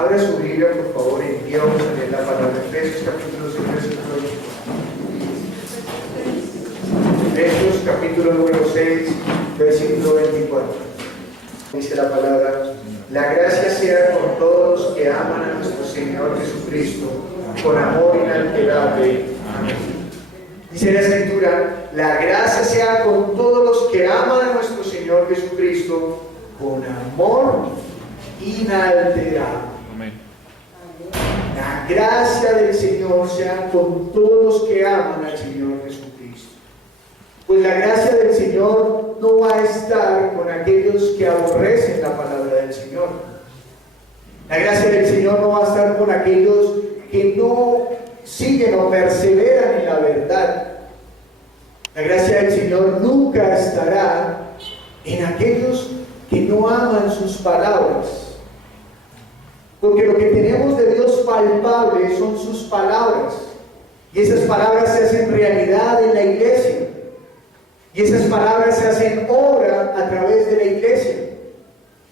Abra su Biblia, por favor, y vamos a leer la palabra de Efesios capítulo 6, versículo 24. Efesios capítulo número 6, versículo 24. Dice la palabra: la gracia sea con todos los que aman a nuestro Señor Jesucristo, con amor inalterable. Amén. Dice la Escritura: la gracia sea con todos los que aman a nuestro Señor Jesucristo, con amor inalterable. Amén. La gracia del Señor sea con todos los que aman al Señor Jesucristo. Pues la gracia del Señor no va a estar con aquellos que aborrecen la palabra del Señor. La gracia del Señor no va a estar con aquellos que no siguen o perseveran en la verdad. La gracia del Señor nunca estará en aquellos que no aman sus palabras. Porque lo que tenemos de Dios palpable son sus palabras. Y esas palabras se hacen realidad en la iglesia. Y esas palabras se hacen obra a través de la iglesia.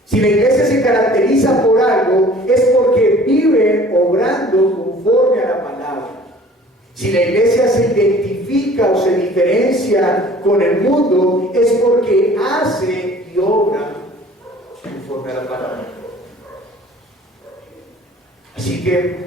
Si la iglesia se caracteriza por algo, es porque vive obrando conforme a la palabra. Si la iglesia se identifica o se diferencia con el mundo, es porque hace y obra conforme a la palabra. Así que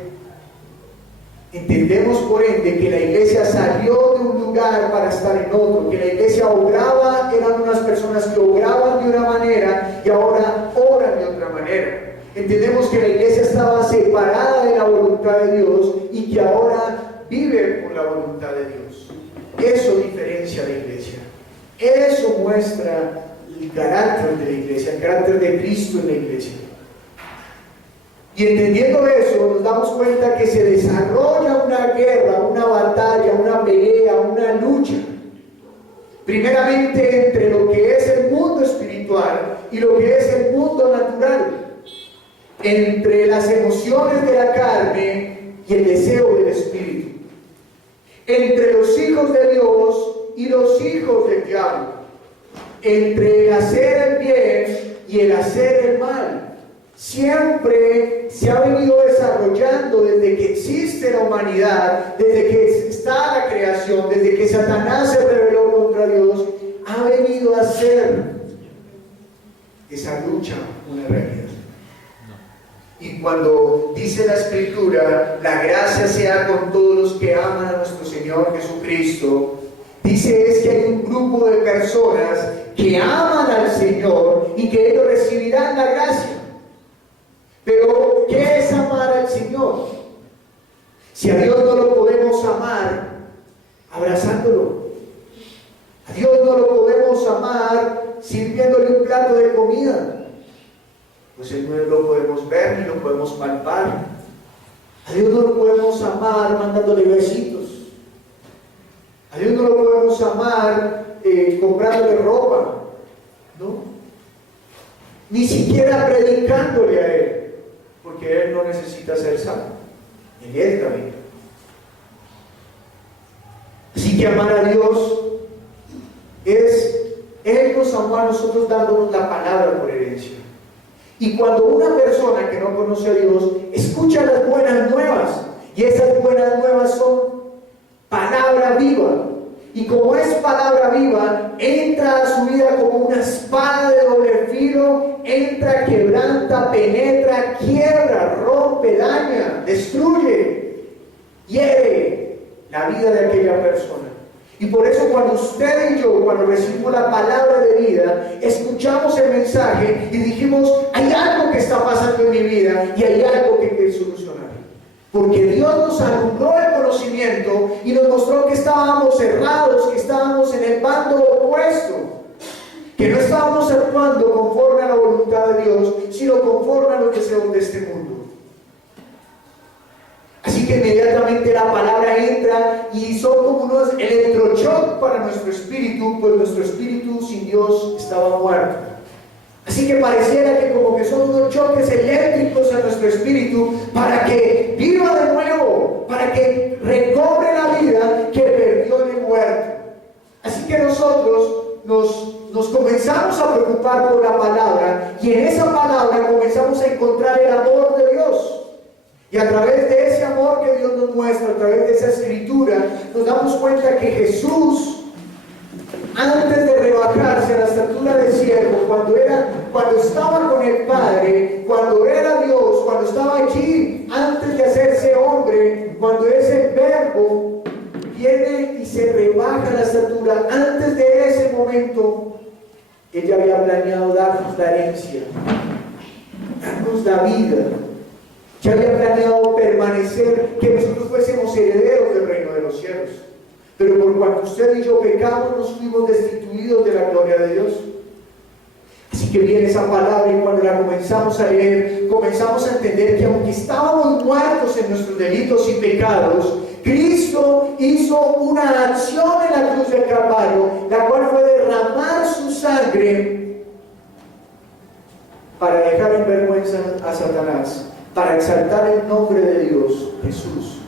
entendemos por ende que la iglesia salió de un lugar para estar en otro, que la iglesia obraba, eran unas personas que obraban de una manera y ahora obran de otra manera. Entendemos que la iglesia estaba separada de la voluntad de Dios y que ahora vive por la voluntad de Dios. Eso diferencia a la iglesia. Eso muestra el carácter de la iglesia, el carácter de Cristo en la iglesia. Y entendiendo eso, nos damos cuenta que se desarrolla una guerra, una batalla, una pelea, una lucha. Primeramente entre lo que es el mundo espiritual y lo que es el mundo natural. Entre las emociones de la carne y el deseo del espíritu. Entre los hijos de Dios y los hijos del diablo. Entre el hacer el bien y el hacer el mal. Siempre se ha venido desarrollando desde que existe la humanidad, desde que está la creación, desde que Satanás se rebeló contra Dios, ha venido a hacer esa lucha una realidad. Y cuando dice la Escritura, la gracia sea con todos los que aman a nuestro Señor Jesucristo, dice es que hay un grupo de personas que aman al Señor y que ellos recibirán la gracia. Pero, ¿qué es amar al Señor? Si a Dios no lo podemos amar abrazándolo, a Dios no lo podemos amar sirviéndole un plato de comida, pues no lo podemos ver ni lo podemos palpar. A Dios no lo podemos amar mandándole besitos. A Dios no lo podemos amar comprándole ropa, ¿no? Ni siquiera predicándole a Él. Porque Él no necesita ser salvo. Él es la vida. Así que amar a Dios es Él nos amó a nosotros dándonos la palabra por herencia. Y cuando una persona que no conoce a Dios escucha las buenas nuevas, y esas buenas nuevas son palabra viva, y como es palabra viva, entra a su vida como una espada de doble filo, entra, quebranta, penetra, quiebra, rompe, daña, destruye, hiere la vida de aquella persona. Y por eso cuando usted y yo, cuando recibimos la palabra de vida, escuchamos el mensaje y dijimos, hay algo que está pasando en mi vida y hay algo que hay que solucionar. Porque Dios nos alumbró el conocimiento y nos mostró que estábamos errados, que estábamos en el bando opuesto, que no estábamos actuando conforme a la voluntad de Dios, sino conforme a los deseos de este mundo. Así que inmediatamente la palabra entra y son como unos electrochoc para nuestro espíritu, pues nuestro espíritu sin Dios estaba muerto. Así que pareciera que como que son unos choques eléctricos en nuestro espíritu para que viva de nuevo, para que recobre la vida que perdió en el muerto. Así que nosotros nos comenzamos a preocupar por la palabra y en esa palabra comenzamos a encontrar el amor de Dios. Y a través de ese amor que Dios nos muestra, a través de esa escritura, nos damos cuenta que Jesús, antes de rebajarse a la estatura de siervo, cuando estaba con el Padre, cuando era Dios, cuando estaba allí, antes de hacerse hombre, cuando es el Verbo, viene y se rebaja la estatura. Antes de ese momento, ella había planeado darnos la herencia, darnos la vida. Ya había planeado permanecer, que nosotros fuésemos herederos del reino de los cielos. Pero por cuanto usted y yo pecamos, nos fuimos destituidos de la gloria de Dios. Así que viene esa palabra, y cuando la comenzamos a leer, comenzamos a entender que aunque estábamos muertos en nuestros delitos y pecados, Cristo hizo una acción en la cruz del Calvario, la cual fue derramar su sangre para dejar en vergüenza a Satanás, para exaltar el nombre de Dios, Jesús,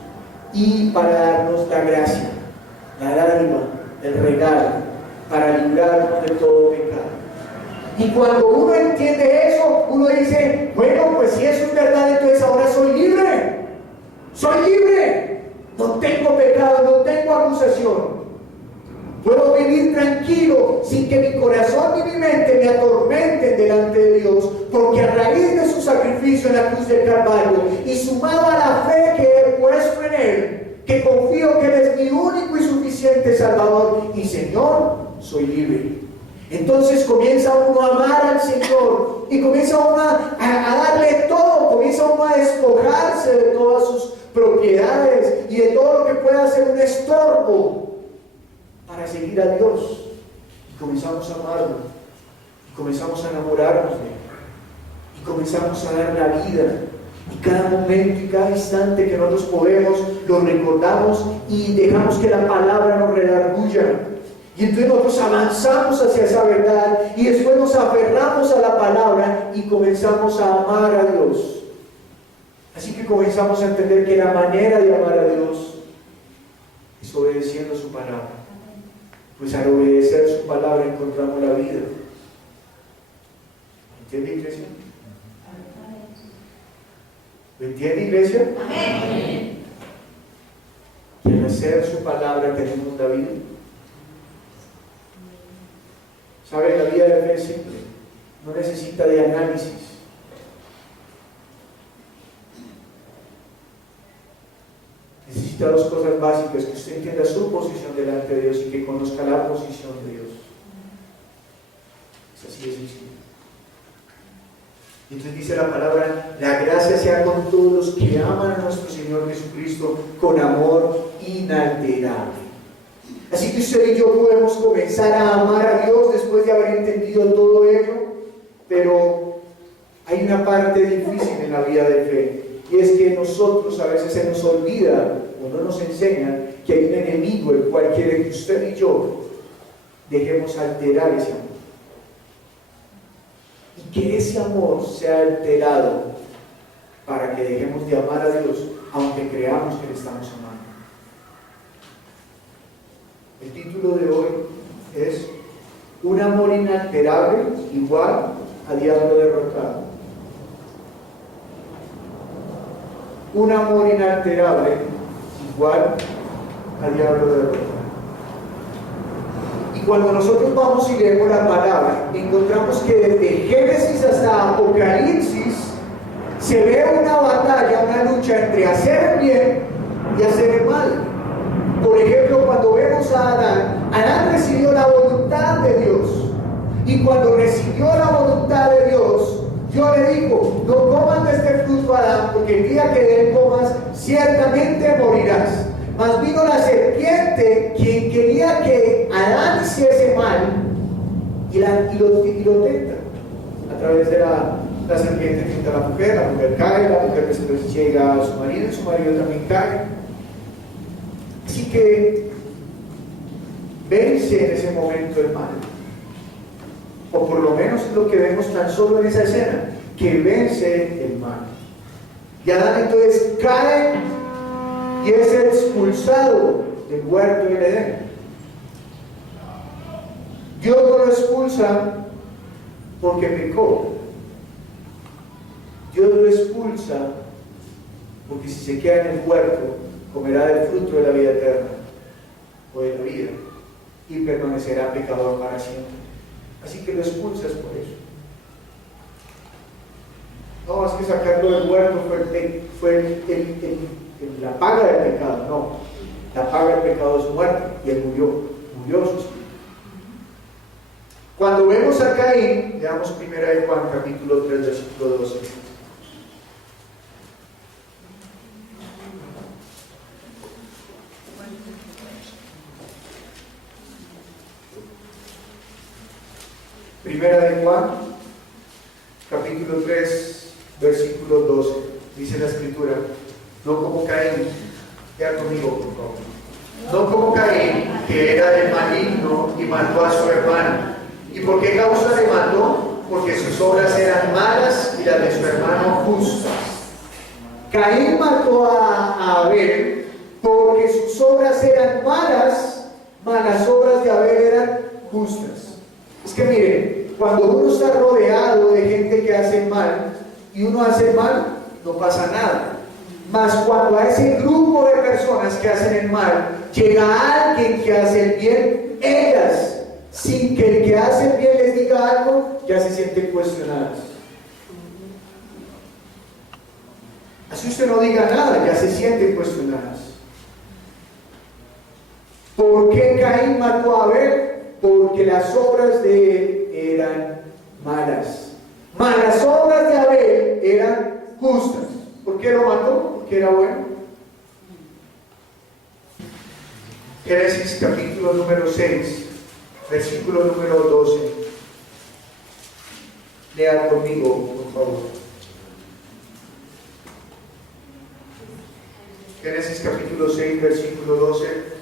y para darnos la gracia, la dádiva, el regalo, para librarnos de todo pecado. Y cuando uno entiende eso, uno dice, bueno, pues si eso es verdad, entonces ahora soy libre. Soy libre. No tengo pecado, no tengo acusación. Puedo vivir tranquilo sin que mi corazón ni mi mente me atormenten delante de Dios, porque a raíz de su sacrificio en la cruz del Calvario y sumado a la fe que he puesto en Él, que confío que Él es mi único y suficiente Salvador y Señor, soy libre. Entonces comienza uno a amar al Señor y comienza uno a darle todo, comienza uno a despojarse de todas sus propiedades y de todo lo que pueda ser un estorbo para seguir a Dios. Y comenzamos a amarlo, y comenzamos a enamorarnos de Él, y comenzamos a dar la vida. Y cada momento y cada instante que nosotros podemos, lo recordamos y dejamos que la palabra nos redarguya. Y entonces nosotros avanzamos hacia esa verdad y después nos aferramos a la palabra y comenzamos a amar a Dios. Así que comenzamos a entender que la manera de amar a Dios es obedeciendo su palabra. Pues al obedecer su palabra encontramos la vida. ¿Entiende, iglesia? ¿Lo entiende, iglesia? Amén. Que al hacer su palabra tenemos la vida. ¿Sabe? La vida de la fe es simple, no necesita de análisis. Necesita dos cosas básicas: que usted entienda su posición delante de Dios y que conozca la posición de Dios. Es así de sencillo. Entonces dice la palabra: la gracia sea con todos los que aman a nuestro Señor Jesucristo con amor inalterable. Así que usted y yo podemos comenzar a amar a Dios después de haber entendido todo ello, pero hay una parte difícil en la vida de fe, y es que nosotros a veces se nos olvida o no nos enseñan que hay un enemigo el cual quiere que usted y yo dejemos alterar ese amor, y que ese amor sea alterado para que dejemos de amar a Dios aunque creamos que le estamos amando. El título de hoy es Un amor inalterable igual a diablo derrotado. Un amor inalterable igual a diablo derrotado. Y cuando nosotros vamos y leemos la palabra, encontramos que desde Génesis hasta Apocalipsis se ve una batalla, una lucha entre hacer el bien y hacer el mal. Por ejemplo, cuando vemos a Adán, Adán recibió la voluntad de Dios. Y cuando recibió la voluntad de Dios, Dios le dijo: no comas de este fruto, Adán, porque el día que de él comas, ciertamente morirás. Mas vino la serpiente, quien quería que Adán hiciese mal, y lo tenta. A través de la serpiente tenta a la mujer cae, la mujer después llega a su marido, y su marido también cae. Así que vence en ese momento el mal, o por lo menos es lo que vemos tan solo en esa escena, que vence el mal. Y Adán entonces cae y es expulsado del huerto del Edén. Dios no lo expulsa porque pecó, Dios lo expulsa porque si se queda en el huerto, comerá del fruto de la vida eterna, o de la vida, y permanecerá pecador para siempre. Así que lo expulsas por eso. No, es que sacarlo del huerto fue la paga del pecado. No, la paga del pecado es muerte, y él murió su espíritu. Cuando vemos a Caín, leamos 1 de Juan capítulo 3 versículo 12. Primera de Juan capítulo 3 versículo 12, dice la escritura: no como Caín, ya conmigo por favor, no como Caín, que era del maligno y mató a su hermano. ¿Y por qué causa le mató? Porque sus obras eran malas y las de su hermano justas. Caín mató a Abel porque sus obras eran malas, mas las obras de Abel eran justas. Es que miren, cuando uno está rodeado de gente que hace mal y uno hace mal, no pasa nada. Mas cuando a ese grupo de personas que hacen el mal llega alguien que hace el bien, ellas, sin que el que hace el bien les diga algo, ya se sienten cuestionadas. Así usted no diga nada, ya se sienten cuestionadas. ¿Por qué Caín mató a Abel? Porque las obras de él eran malas. Mas las obras de Abel eran justas. ¿Por qué lo mató? Porque era bueno. Génesis capítulo número 6, versículo número 12. Lea conmigo, por favor. Génesis capítulo 6, versículo 12.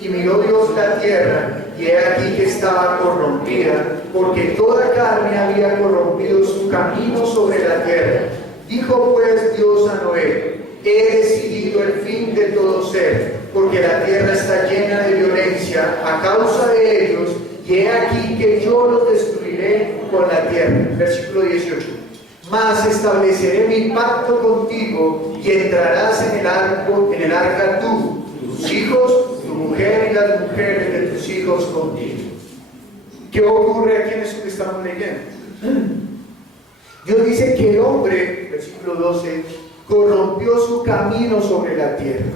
Y miró Dios la tierra, y he aquí que estaba corrompida, porque toda carne había corrompido su camino sobre la tierra. Dijo pues Dios a Noé: he decidido el fin de todo ser, porque la tierra está llena de violencia a causa de ellos, y he aquí que yo los destruiré con la tierra. Versículo 18. Mas estableceré mi pacto contigo, y entrarás en el arca tú, tus hijos, tu mujer y las mujeres de tus hijos contigo. ¿Qué ocurre aquí en eso que estamos leyendo? Dios dice que el hombre, versículo 12, corrompió su camino sobre la tierra.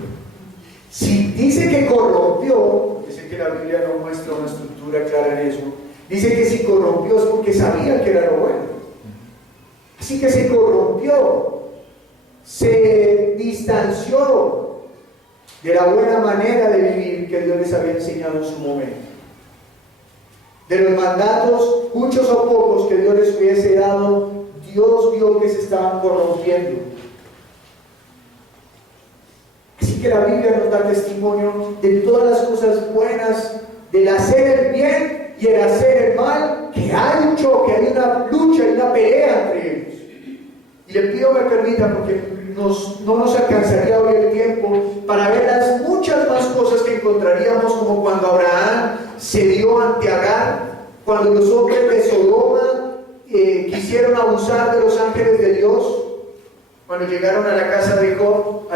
Si dice que corrompió, dice que la Biblia no muestra una estructura clara en eso, dice que si corrompió es porque sabía que era lo bueno. Así que se corrompió, se distanció de la buena manera de vivir que Dios les había enseñado en su momento. De los mandatos, muchos o pocos que Dios les hubiese dado, Dios vio que se estaban corrompiendo. Así que la Biblia nos da testimonio de todas las cosas buenas, del hacer el bien y el hacer el mal, que hay un choque, hay una lucha, hay una pelea entre ellos. Y le pido me permita, porque no nos alcanzaría hoy el tiempo para ver las muchas más cosas que encontraríamos, como cuando Abraham se dio ante Agar, cuando los hombres de Sodoma quisieron abusar de los ángeles de Dios, cuando llegaron a la casa de Lot,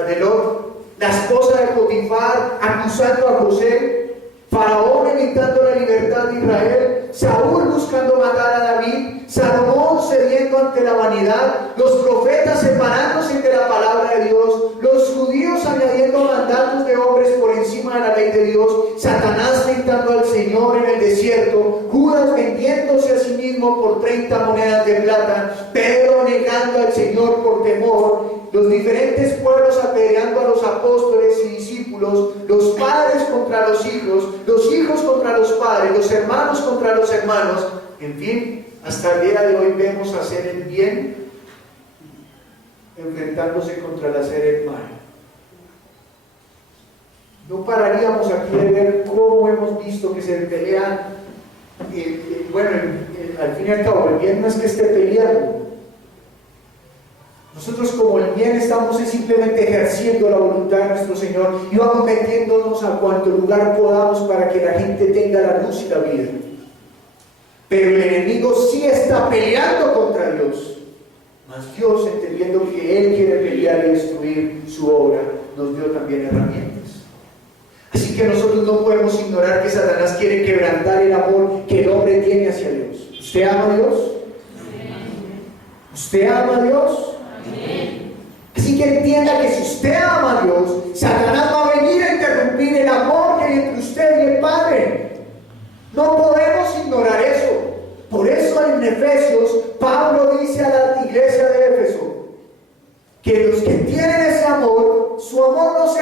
la esposa de Potifar acusando a José, Faraón evitando la libertad de Israel, Saúl buscando matar a David, Salomón cediendo ante la vanidad, los profetas separándose de la palabra de Dios, los judíos añadiendo mandatos de hombres por encima de la ley de Dios, Satanás tentando al Señor en el desierto, Judas vendiéndose a sí mismo por 30 monedas de plata, Pedro negando al Señor por temor, los diferentes pueblos apedreando a los apóstoles y discípulos, los padres contra los hijos contra los padres, los hermanos contra los hermanos. En fin, hasta el día de hoy vemos hacer el bien enfrentándose contra el hacer el mal. No pararíamos aquí de ver cómo hemos visto que se pelea. Al fin y al cabo, el bien no es que esté peleando. Nosotros, como el bien, estamos simplemente ejerciendo la voluntad de nuestro Señor y vamos metiéndonos a cuanto lugar podamos para que la gente tenga la luz y la vida. Pero el enemigo sí está peleando contra Dios. Mas Dios, entendiendo que Él quiere pelear y destruir su obra, nos dio también herramientas. Así que nosotros no podemos ignorar que Satanás quiere quebrantar el amor que el hombre tiene hacia Dios. ¿Usted ama a Dios? ¿Usted ama a Dios? Así que entienda que si usted ama a Dios, Satanás va a venir a interrumpir el amor que hay entre usted y el Padre. No podemos ignorar eso. Por eso en Efesios, Pablo dice a la iglesia de Éfeso que los que tienen ese amor, su amor no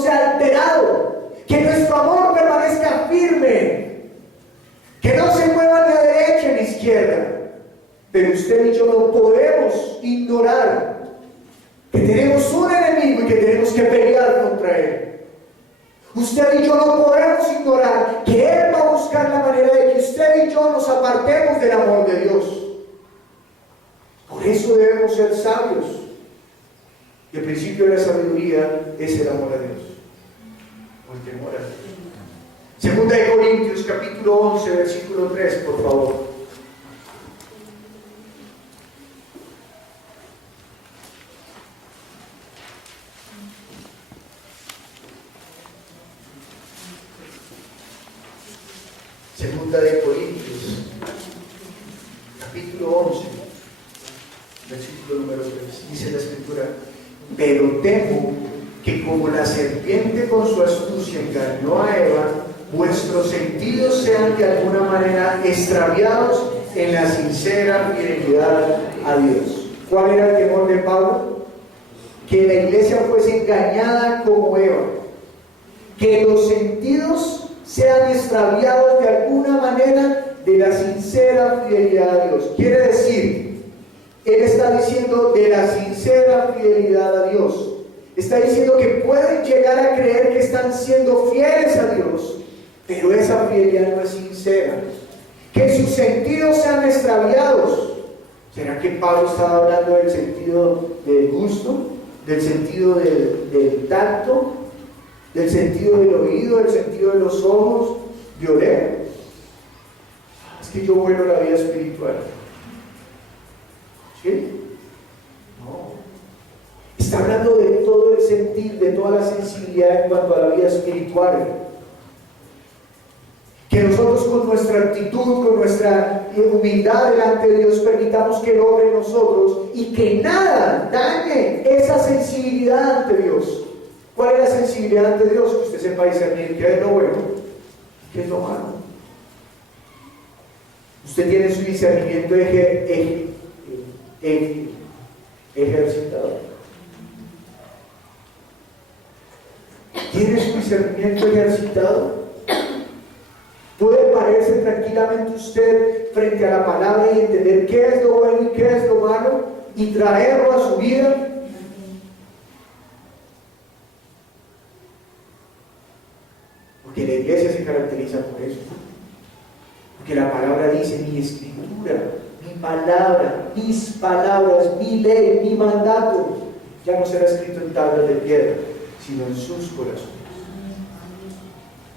sea alterado, que nuestro amor permanezca firme, que no se mueva ni a derecha ni a izquierda. Pero usted y yo no podemos ignorar que tenemos un enemigo y que tenemos que pelear contra él. Usted y yo no podemos ignorar que Él va a buscar la manera de que usted y yo nos apartemos del amor de Dios. Por eso debemos ser sabios. Y el principio de la sabiduría es el amor a Dios, o el temor a Dios. Segunda de Corintios, capítulo 11, versículo 3, por favor. Segunda de Corintios, capítulo 11, versículo número 3, dice la Escritura: pero temo que como la serpiente con su astucia engañó a Eva, vuestros sentidos sean de alguna manera extraviados en la sincera fidelidad a Dios. ¿Cuál era el temor de Pablo? Que la iglesia fuese engañada como Eva, que los sentidos sean extraviados de alguna manera de la sincera fidelidad a Dios. Quiere decir, él está diciendo de la sincera fidelidad a Dios. Está diciendo que pueden llegar a creer que están siendo fieles a Dios, pero esa fidelidad no es sincera. Que sus sentidos sean extraviados. ¿Será que Pablo estaba hablando del sentido del gusto, del sentido del tacto, del sentido del oído, del sentido de los ojos, de oler? Es que yo vuelo la vida espiritual. ¿Sí? No. Está hablando de todo el sentir, de toda la sensibilidad en cuanto a la vida espiritual. Que nosotros con nuestra actitud, con nuestra humildad delante de Dios, permitamos que Él obre en nosotros y que nada dañe esa sensibilidad ante Dios. ¿Cuál es la sensibilidad ante Dios? Que usted sepa discernir qué es lo bueno y qué es lo malo. Usted tiene su discernimiento ejercitado. ¿Tiene su discernimiento ejercitado? ¿Puede pararse tranquilamente usted frente a la palabra y entender qué es lo bueno y qué es lo malo y traerlo a su vida? Porque la iglesia se caracteriza por eso. Porque la palabra dice: mi escritura, mi palabra, mis palabras, mi ley, mi mandato, ya no será escrito en tablas de piedra, sino en sus corazones.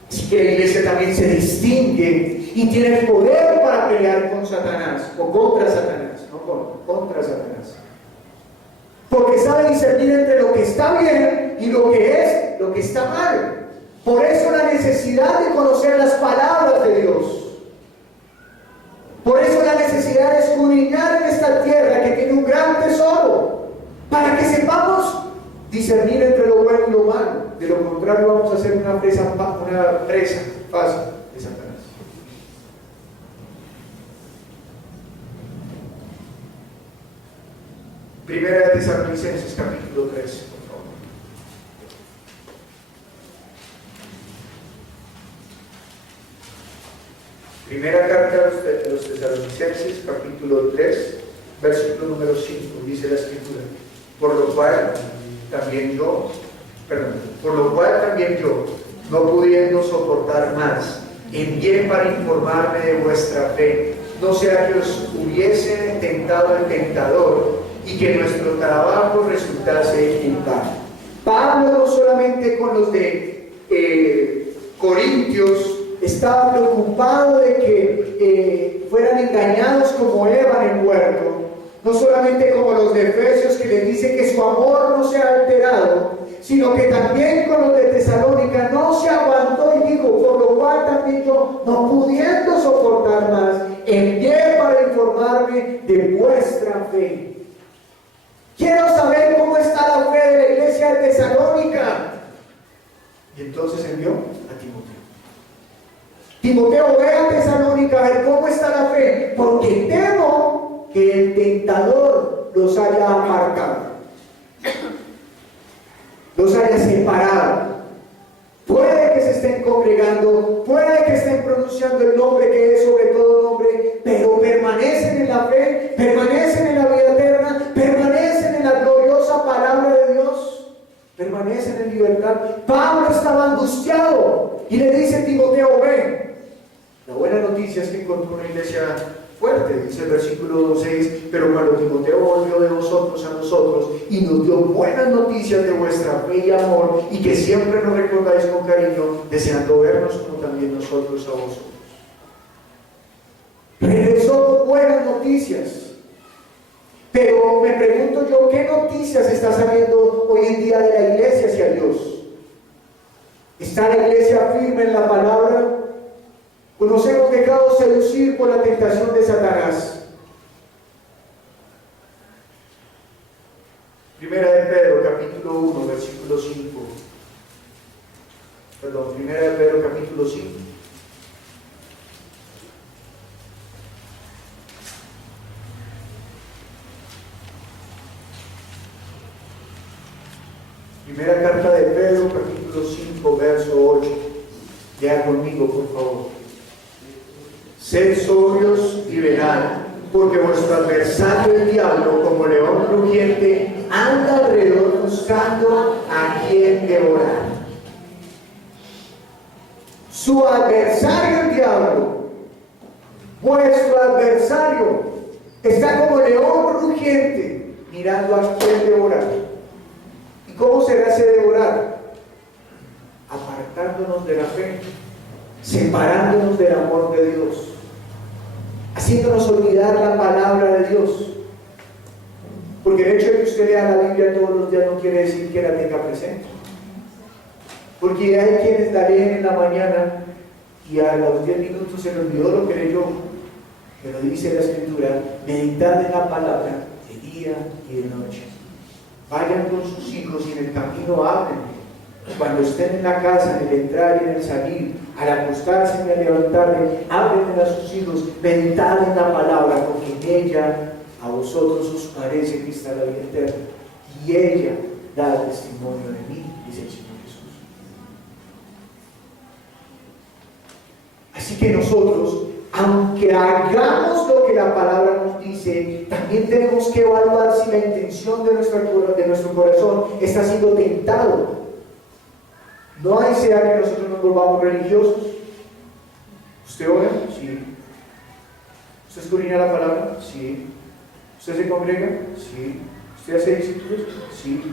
Así que la iglesia también se distingue y tiene el poder para pelear con Satanás, o contra Satanás, no contra Satanás. Porque sabe discernir entre lo que está bien y lo que está mal. Por eso la necesidad de conocer las palabras de Dios. Por eso la necesidad de escudriñar en esta tierra que tiene un gran tesoro, para que sepamos discernir entre lo bueno y lo malo. De lo contrario vamos a hacer una presa fácil de Satanás. Primera de Tesalonicenses, capítulo 3, por favor. Primera carta a los Tesalonicenses, capítulo 3, versículo número 5, dice la Escritura: por lo cual también yo, no pudiendo soportar más, envié para informarme de vuestra fe, no sea que os hubiese tentado el tentador y que nuestro trabajo resultase en vano. Pablo no solamente con los de Corintios estaba preocupado de que fueran engañados como Eva en el huerto, No solamente como los de Efesios, que les dice que su amor no se ha alterado, sino que también con los de Tesalónica no se aguantó y dijo, por lo cual también yo, no pudiendo soportar más, envié para informarme de vuestra fe. Quiero saber cómo está la fe de la iglesia de Tesalónica. Y entonces envió a Timoteo. Timoteo, ve a Tesalónica a ver cómo está la fe, porque temo que el tentador los haya apartado, los haya separado. Puede que se estén congregando, puede que estén pronunciando el nombre que es sobre todo nombre, pero permanecen en la fe, permanecen en la vida eterna, permanecen en la gloriosa palabra de Dios, permanecen en libertad. Pablo estaba angustiado y le dice a Timoteo, ven. La buena noticia es que encontró una iglesia fuerte, dice el versículo 6, pero cuando Timoteo volvió de vosotros a nosotros y nos dio buenas noticias de vuestra fe y amor, y que siempre nos recordáis con cariño, deseando vernos como también nosotros a vosotros. Regresó con buenas noticias. Pero me pregunto yo, ¿qué noticias está saliendo hoy en día de la iglesia hacia Dios? ¿Está la iglesia firme en la palabra? ¿O nos hemos dejado seducir por la tentación de Satanás? Primera de Pedro, capítulo 1, versículo 5. Primera de Pedro, capítulo 5. Primera carta de Pedro, capítulo 5, verso 8. Lea conmigo, por favor. Sed sobrios y velad, porque vuestro adversario el diablo, como león rugiente, anda alrededor buscando a quien devorar. Su adversario el diablo, vuestro adversario, está como león rugiente, mirando a quien devorar. ¿Y cómo será ese devorar? Apartándonos de la fe, separándonos del amor de Dios, haciéndonos olvidar la palabra de Dios. Porque el hecho de que usted lea la Biblia todos los días no quiere decir que la tenga presente. Porque hay quienes la leen en la mañana y a los 10 minutos se les olvidó lo que leyó. Pero dice la Escritura, meditad en la palabra de día y de noche. Vayan con sus hijos y en el camino hablen. Cuando estén en la casa, en el entrar y en el salir, al acostarse y al levantarse, háblenle a sus hijos, meditad en la palabra, porque en ella a vosotros os parece que está la vida eterna, y ella da testimonio de mí, dice el Señor Jesús. Así que nosotros, aunque hagamos lo que la palabra nos dice, también tenemos que evaluar si la intención de nuestro corazón está siendo tentado. No hay sea que nosotros nos volvamos religiosos. ¿Usted ora? Sí. ¿Usted escudriña la palabra? Sí. ¿Usted se congrega? Sí. ¿Usted hace discípulos? Sí.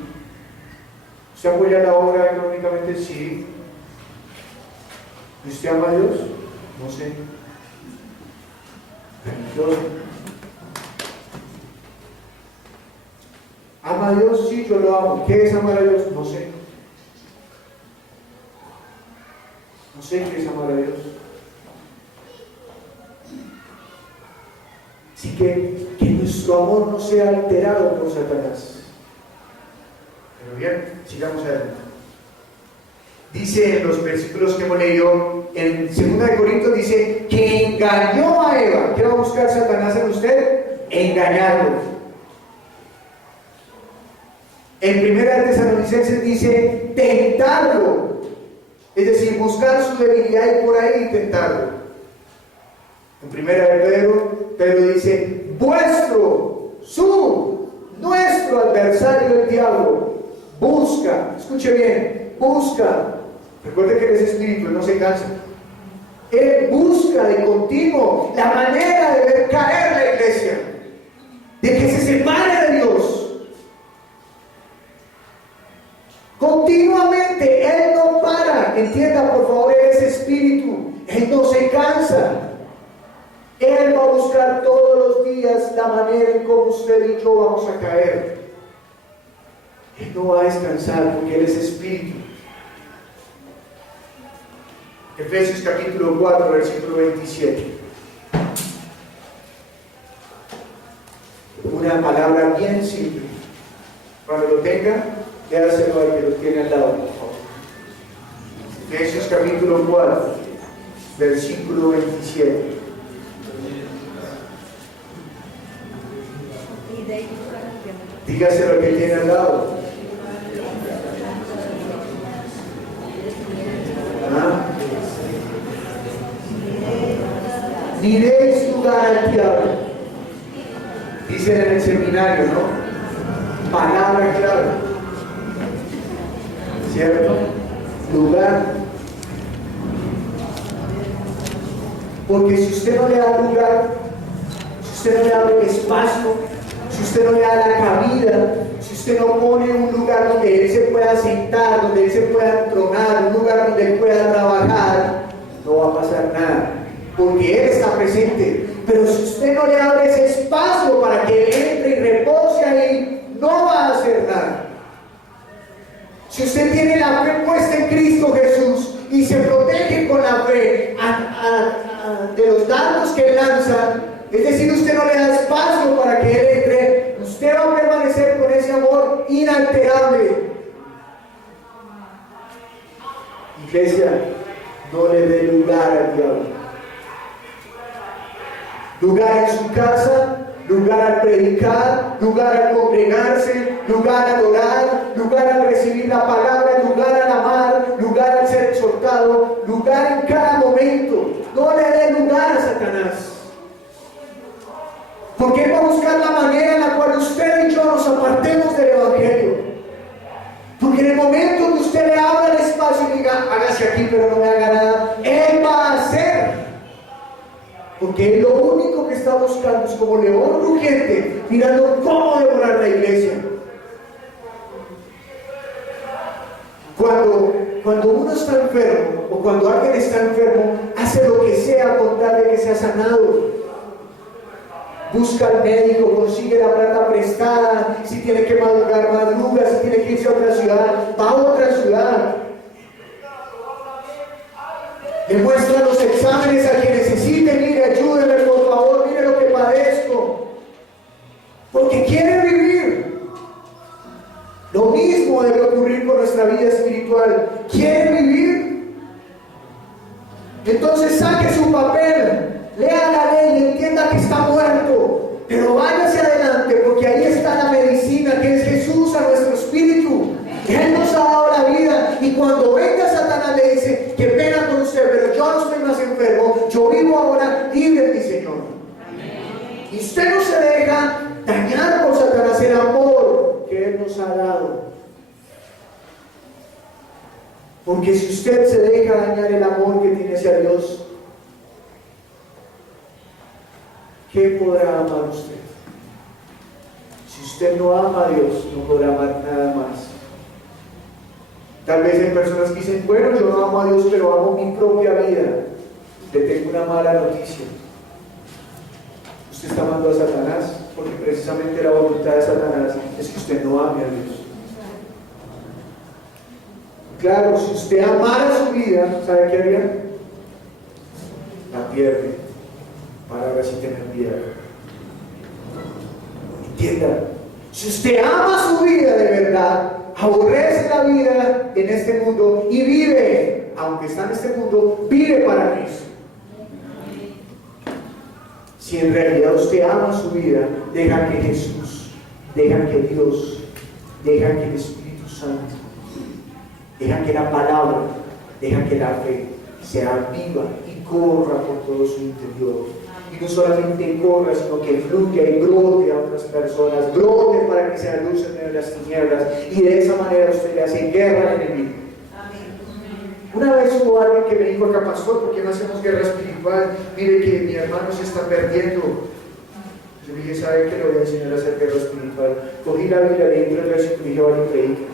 ¿Usted apoya la obra económicamente? Sí. ¿Usted ama a Dios? No sé. ¿Religioso? ¿Ama a Dios? Sí, yo lo amo. ¿Qué es amar a Dios? No sé. No sé qué es amar a Dios. Así que nuestro amor no sea alterado por Satanás. Pero bien, sigamos adelante. Dice en los versículos que hemos leído, en 2 de Corintios dice que engañó a Eva. ¿Qué va a buscar Satanás en usted? Engañarlo. En 1 de Tesalonicenses dice tentarlo. Es decir, buscar su debilidad y por ahí intentarlo. En primera de Pedro dice, nuestro adversario el diablo, busca, escuche bien, busca. Recuerde que él es espíritu, él no se cansa. Él busca de continuo la manera de ver caer la iglesia, de que se separe de Dios. Continuamente, Él no para. Entienda por favor, Él es espíritu, Él no se cansa. Él va a buscar todos los días la manera en cómo usted y yo vamos a caer. Él no va a descansar porque Él es espíritu. Efesios capítulo 4, versículo 27. Una palabra bien simple. Cuando lo tenga, léaselo al que lo tiene al lado, por favor. Efesios capítulo 4, versículo 27. Dígaselo al que tiene al lado. ¿Ah? Ni deis lugar al diablo. Dicen en el seminario, ¿no? Palabra clave. ¿Cierto? Lugar. Porque si usted no le da lugar, si usted no le da el espacio, si usted no le da la cabida, si usted no pone un lugar donde Él se pueda sentar, donde Él se pueda entronar, un lugar donde Él pueda trabajar, no va a pasar nada, porque Él está presente. Pero si usted no le abre ese espacio para que Él entre y repose ahí, no va a hacer nada. Si usted tiene la fe puesta en Cristo Jesús y se protege con la fe de los dardos que Él lanza, es decir, usted no le da espacio para que Él entre, usted va a permanecer con ese amor inalterable. Iglesia, no le dé lugar al diablo. Lugar en su casa, lugar al predicar, lugar al congregarse, lugar al orar, lugar al recibir la palabra, lugar al amar, lugar al ser exhortado, lugar en cada momento. No le dé lugar a Satanás. Porque Él va a buscar la manera en la cual usted y yo nos apartemos del Evangelio. Porque en el momento que usted le abra el espacio y diga, hágase aquí pero no me haga nada, Él va a hacer. Porque Él lo único que está buscando es como león rugiente, mirando cómo devorar la iglesia. Cuando uno está enfermo, o cuando alguien está enfermo, hace lo que sea con tal de que sea sanado. Busca al médico, consigue la plata prestada, si tiene que madrugar, madruga, si tiene que irse a otra ciudad, va a otra ciudad. Le muestra los exámenes a quien necesite, mire, ayúdeme por favor, mire lo que padezco. Porque quiere vivir. Lo mismo debe ocurrir con nuestra vida espiritual. ¿Quiere vivir? Entonces saque su papel, lea la ley y entienda que está muerto. Pero váyase adelante, porque ahí está la medicina que es Jesús a nuestro espíritu. Él nos ha dado la vida, y cuando venga Satanás le dice, qué pena con usted, pero yo no estoy más enfermo, yo vivo ahora libre de mi Señor. Amén. Y usted no se deja dañar por Satanás el amor que Él nos ha dado. Porque si usted se deja dañar el amor que tiene hacia Dios, ¿qué podrá amar usted? Si usted no ama a Dios, no podrá amar nada más. Tal vez hay personas que dicen, bueno, yo no amo a Dios, pero amo mi propia vida. Le tengo una mala noticia. Usted está amando a Satanás, porque precisamente la voluntad de Satanás es que usted no ame a Dios. Claro, si usted amara su vida, ¿sabe qué haría? La pierde, para ahora sí tener vida. Entienda, si usted ama su vida de verdad, aborrece la vida en este mundo y vive, aunque está en este mundo, vive para Cristo. Si en realidad usted ama su vida, deja que Jesús, deja que Dios, deja que el Espíritu Santo, deja que la palabra, deja que la fe sea viva y corra por todo su interior. Y no solamente corra, sino que fluya y brote a otras personas, brote para que sea luz en medio de las tinieblas, y de esa manera usted le hace guerra al enemigo. Una vez hubo alguien que me dijo acá, pastor, ¿por qué no hacemos guerra espiritual? Mire que mi hermano se está perdiendo. Yo dije, ¿sabe qué le voy a enseñar a hacer guerra espiritual? Cogí la Biblia, leí 3 versículos y dije, vale, predique,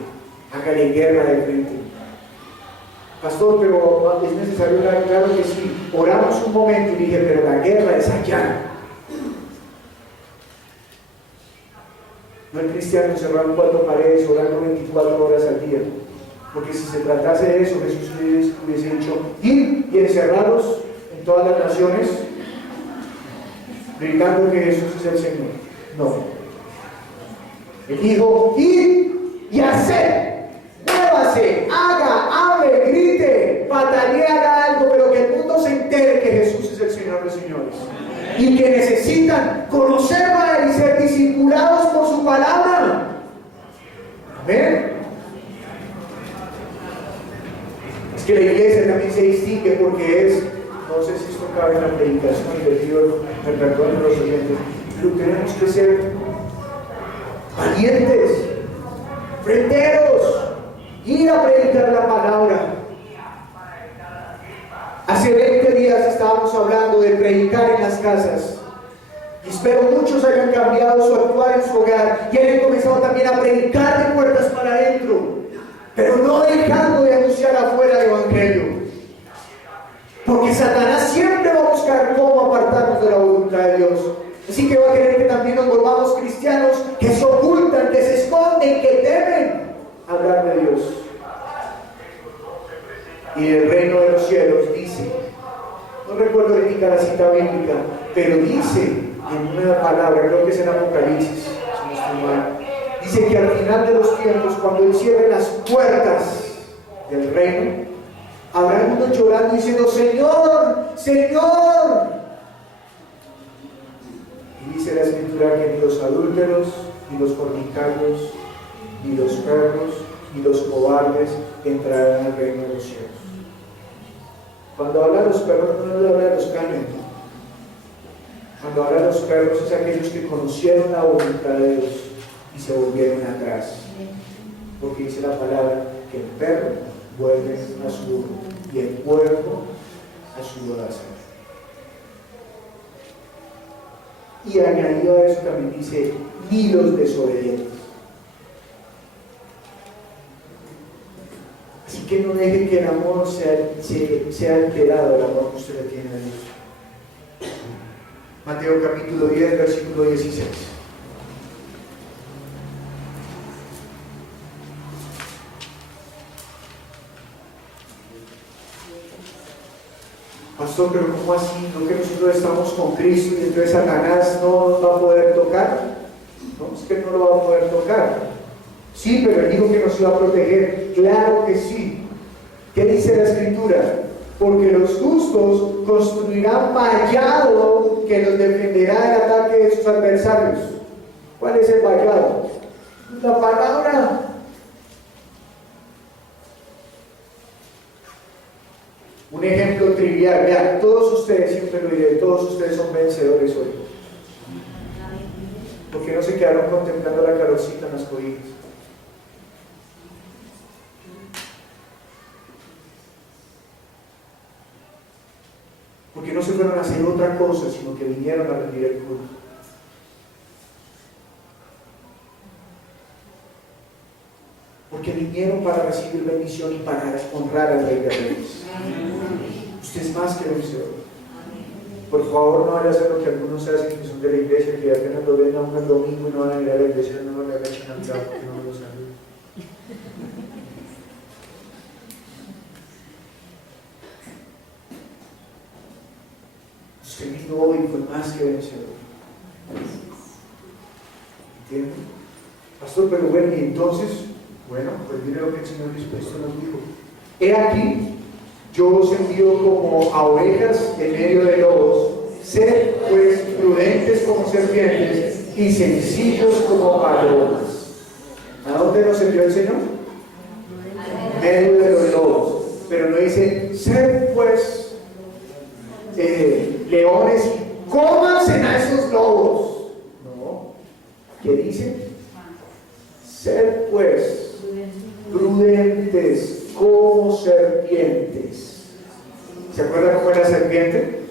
hágale guerra de frente. Pastor, pero es necesario orar. Claro que sí. Oramos un momento y dije, pero la guerra es allá. No el cristiano encerrado en 4 paredes, orando 24 horas al día. Porque si se tratase de eso, Jesús hubiese dicho, ir y encerrados en todas las naciones, gritando que Jesús es el Señor. No. Él dijo, ir y hacer. Muévase, haga, hable, grite, patalee, haga algo, pero que el mundo se entere que Jesús es el Señor de señores. Y que necesitan conocerlo a Él y ser discipulados por su palabra. Amén. Es que la iglesia también se distingue porque es, no sé si esto cabe en la predicación y le pido el perdón de los oyentes, pero tenemos que ser valientes, fronteros, ir a predicar la palabra. Hace 20 días estábamos hablando de predicar en las casas. Y espero muchos hayan cambiado su actuar en su hogar y hayan comenzado también a predicar de puertas para adentro, pero no dejando de anunciar afuera el Evangelio. Porque Satanás siempre va a buscar cómo apartarnos de la voluntad de Dios. Así que va a querer que también nos volvamos cristianos que se ocultan, que se esconden, que temen hablar de Dios. Y el reino de los cielos dice, no recuerdo ahorita la cita bíblica, pero dice en una palabra, creo que es en Apocalipsis, si no estoy mal, dice que al final de los tiempos, cuando Él cierre las puertas del reino, habrá algunos llorando diciendo, Señor, Señor. Y dice la Escritura que ni los adúlteros, ni los fornicarios, ni los perros, ni los cobardes entrarán al reino de los cielos. Cuando habla de los perros, no habla de los caños. Cuando habla de los perros es aquellos que conocieron la voluntad de Dios y se volvieron atrás. Porque dice la palabra que el perro vuelve a su burro y el puerco a su lodaza. Y añadido a eso también dice, ni los desobedientes. Así que no deje que el amor sea alterado, el amor que usted le tiene a Dios. Mateo capítulo 10, versículo 16. Pastor, pero ¿cómo así? ¿No que nosotros estamos con Cristo y entonces Satanás no nos va a poder tocar? No, es que Él no lo va a poder tocar. Sí, pero Él dijo que nos iba a proteger. Claro que sí. ¿Qué dice la Escritura? Porque los justos construirán vallado que los defenderá del ataque de sus adversarios. ¿Cuál es el vallado? La palabra. Un ejemplo trivial, vean, todos ustedes, siempre lo diré, todos ustedes son vencedores hoy. Porque no se quedaron contemplando la calorcita en las cobijas. Porque no se fueron a hacer otra cosa, sino que vinieron a rendir el culto. Porque vinieron para recibir bendición y para honrar al Rey de Reyes. Usted es más que vencedor. Por favor, no vaya a hacer lo que algunos hacen que son de la iglesia, que apenas lo ven a uno el domingo y no van a ir a la iglesia, no van a ir a Navidad porque no lo saben. Usted vino hoy y fue más que vencedor. ¿Entienden? Pastor, pero bueno, y entonces, bueno, pues mire lo que el Señor Jesucristo nos dijo. He aquí, yo os envío como a ovejas en medio de lobos. Sed pues prudentes como serpientes y sencillos como palomas. ¿A dónde nos envió el Señor? En medio de los lobos. Pero no dice, sed pues leones y cómanse a esos lobos. No. ¿Qué dice? Sed pues prudentes como serpientes. ¿Se acuerdan cómo era la serpiente?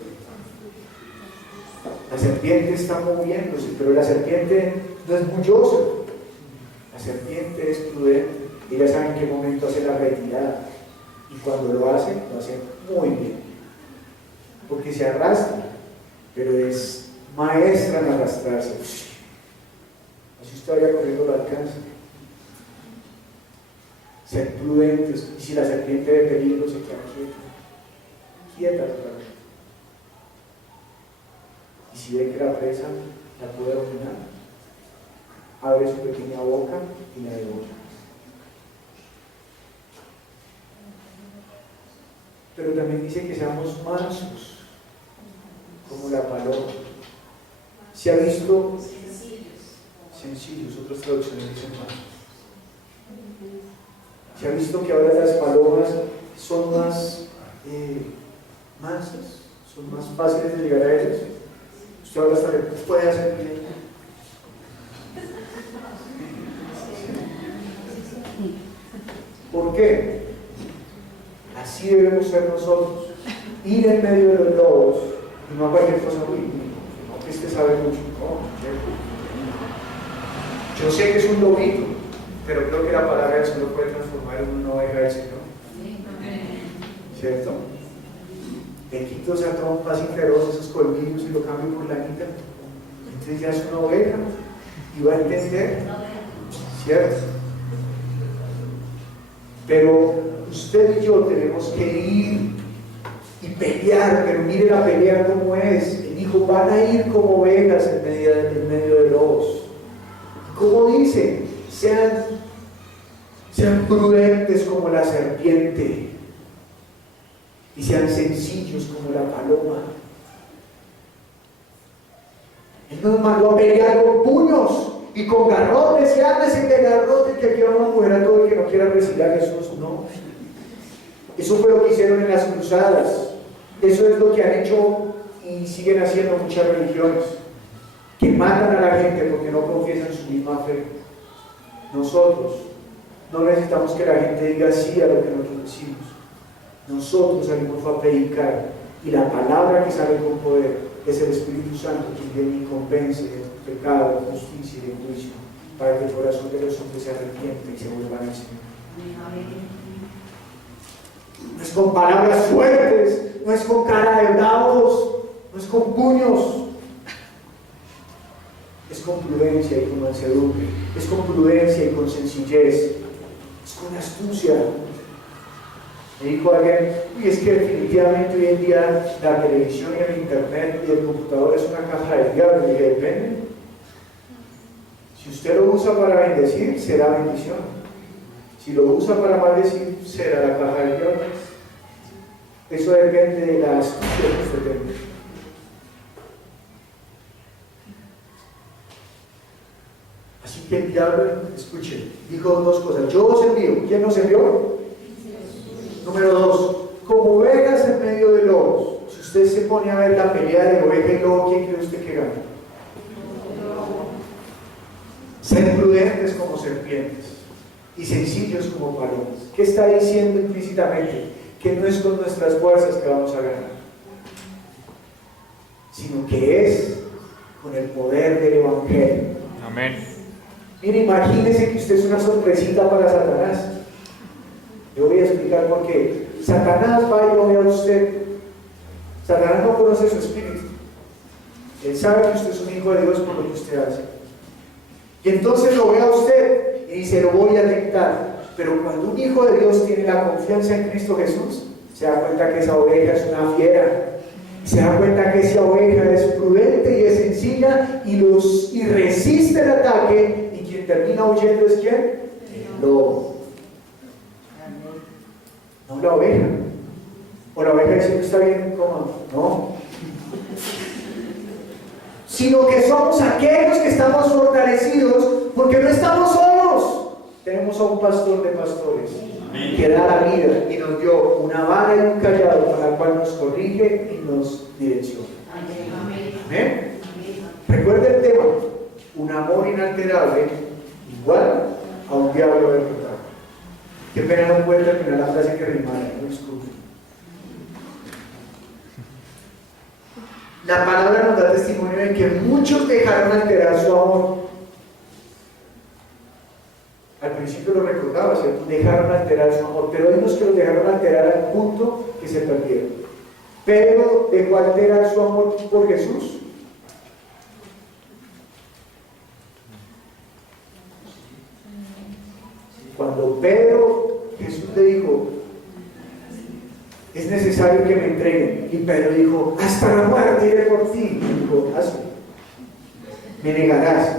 La serpiente está moviéndose, pero la serpiente no es bullosa. La serpiente es prudente y ya saben en qué momento hace la retirada. Y cuando lo hace muy bien. Porque se arrastra, pero es maestra en arrastrarse. Así usted vaya corriendo lo alcanza. Ser prudentes, y si la serpiente de peligro se queda quieta totalmente. Y si ve que la presa la puede dominar, abre su pequeña boca y la devora. Pero también dice que seamos mansos, como la paloma. ¿Se ha visto? Sencillos, otras traducciones dicen mansos. ¿Se ha visto que ahora las palomas son más mansas? Son más fáciles de llegar a ellas. Usted ahora hasta puede hacer bien. ¿Por qué? Así debemos ser nosotros. Ir en medio de los lobos y no a cualquier cosa muy no que este sabe mucho. No, yo sé que es un lobito, pero creo que la palabra del Señor puede transformar en una oveja del Señor. ¿Cierto? Le quito esa trompa así feroz, esos colmillos y lo cambio por la anita. Entonces ya es una oveja y va a entender. ¿Cierto? Pero usted y yo tenemos que ir y pelear, pero mire la pelea como es. Él dijo, van a ir como ovejas en medio de lobos. Como dice, sean prudentes como la serpiente y sean sencillos como la paloma. Él nos mandó a pelear con puños y con garrotes, y ándese de garrotes, que aquí vamos a coger a todo el que no quiera recibir a Jesús. No, eso fue lo que hicieron en las cruzadas. Eso es lo que han hecho y siguen haciendo muchas religiones, que matan a la gente porque no confiesan su misma fe. Nosotros no necesitamos que la gente diga sí a lo que nosotros decimos. Nosotros salimos a predicar, y la palabra que sale con poder es el Espíritu Santo, quien viene y convence de pecado, de justicia y de juicio, para que el corazón de los hombres se arrepiente y se vuelvan al Señor. No es con palabras fuertes, no es con cara de bravos, no es con puños, es con prudencia y con mansedumbre, es con prudencia y con sencillez, es con astucia. Me dijo alguien, y es que definitivamente hoy en día la televisión y el internet y el computador es una caja del diablo. Y dije, depende. Si usted lo usa para bendecir, será bendición. Si lo usa para maldecir, será la caja del diablo. Eso depende de la astucia que usted tenga. Así que el diablo, escuchen, dijo dos cosas. Yo os envío. ¿Quién nos envió? Número 2, como ovejas en medio de lobos. Si usted se pone a ver la pelea de oveja y lobo, ¿quién cree usted que gana? Ser prudentes como serpientes y sencillos como palomas. ¿Qué está diciendo implícitamente? Que no es con nuestras fuerzas que vamos a ganar, sino que es con el poder del Evangelio. Amén. Mire, imagínese que usted es una sorpresita para Satanás. Yo voy a explicar por qué. Satanás va y lo ve a usted. Satanás no conoce su espíritu. Él sabe que usted es un hijo de Dios por lo que usted hace. Y entonces lo ve a usted y dice, lo voy a tentar. Pero cuando un hijo de Dios tiene la confianza en Cristo Jesús, se da cuenta que esa oveja es una fiera. Se da cuenta que esa oveja es prudente y es sencilla y resiste el ataque, y quien termina huyendo es ¿quién? El lobo. No la oveja. O la oveja dice, está bien cómodo. No. Sino que somos aquellos que estamos fortalecidos porque no estamos solos. Tenemos a un pastor de pastores que da la vida y nos dio una vara y un callado para el cual nos corrige y nos direcciona. Amén. Recuerda el tema: un amor inalterable igual a un diablo derrotado. Qué pena no puede terminar la frase que rimara, no disculpe. La palabra nos da testimonio de que muchos dejaron alterar su amor. Al principio lo recordaba, ¿cierto? Dejaron alterar su amor, pero hay unos que los dejaron alterar al punto que se perdieron. Pedro dejó alterar su amor por Jesús. Cuando Jesús le dijo, es necesario que me entreguen, y Pedro dijo, hasta la muerte iré por ti. Y dijo, hazlo. ¿Me negarás?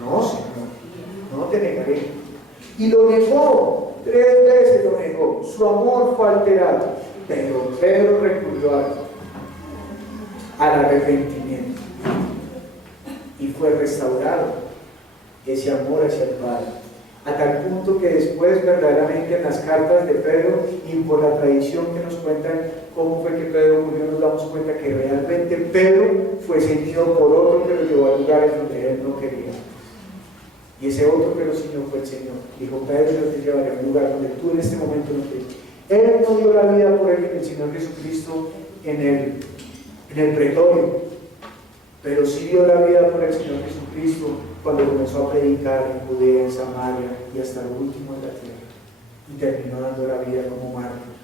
No, Señor, no te negaré. Y lo negó, 3 veces lo negó. Su amor fue alterado, pero Pedro recurrió al arrepentimiento y fue restaurado ese amor hacia el Padre, a tal punto que después verdaderamente en las cartas de Pedro y por la tradición que nos cuentan cómo fue que Pedro murió, nos damos cuenta que realmente Pedro fue seguido por otro que lo llevó a lugares donde él no quería. Y ese otro que lo siguió fue el Señor. Dijo, Pedro, yo te llevaré a un lugar donde tú en este momento no quieres. Él no dio la vida por él, el Señor Jesucristo, en el pretorio, pero sí dio la vida por el Señor Jesucristo cuando comenzó a predicar en Judea, en Samaria y hasta lo último de la tierra, y terminó dando la vida como mártir.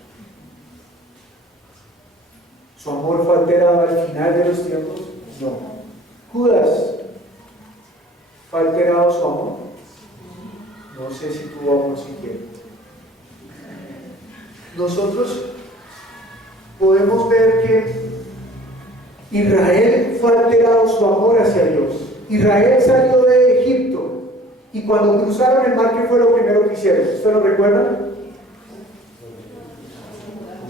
¿Su amor fue alterado al final de los tiempos? No. Judas, ¿fue alterado su amor? No sé si tuvo amor siquiera. Nosotros podemos ver que Israel fue alterado su amor hacia Dios. Israel salió de Egipto y cuando cruzaron el mar, ¿qué fue lo primero que hicieron? ¿Ustedes lo recuerdan?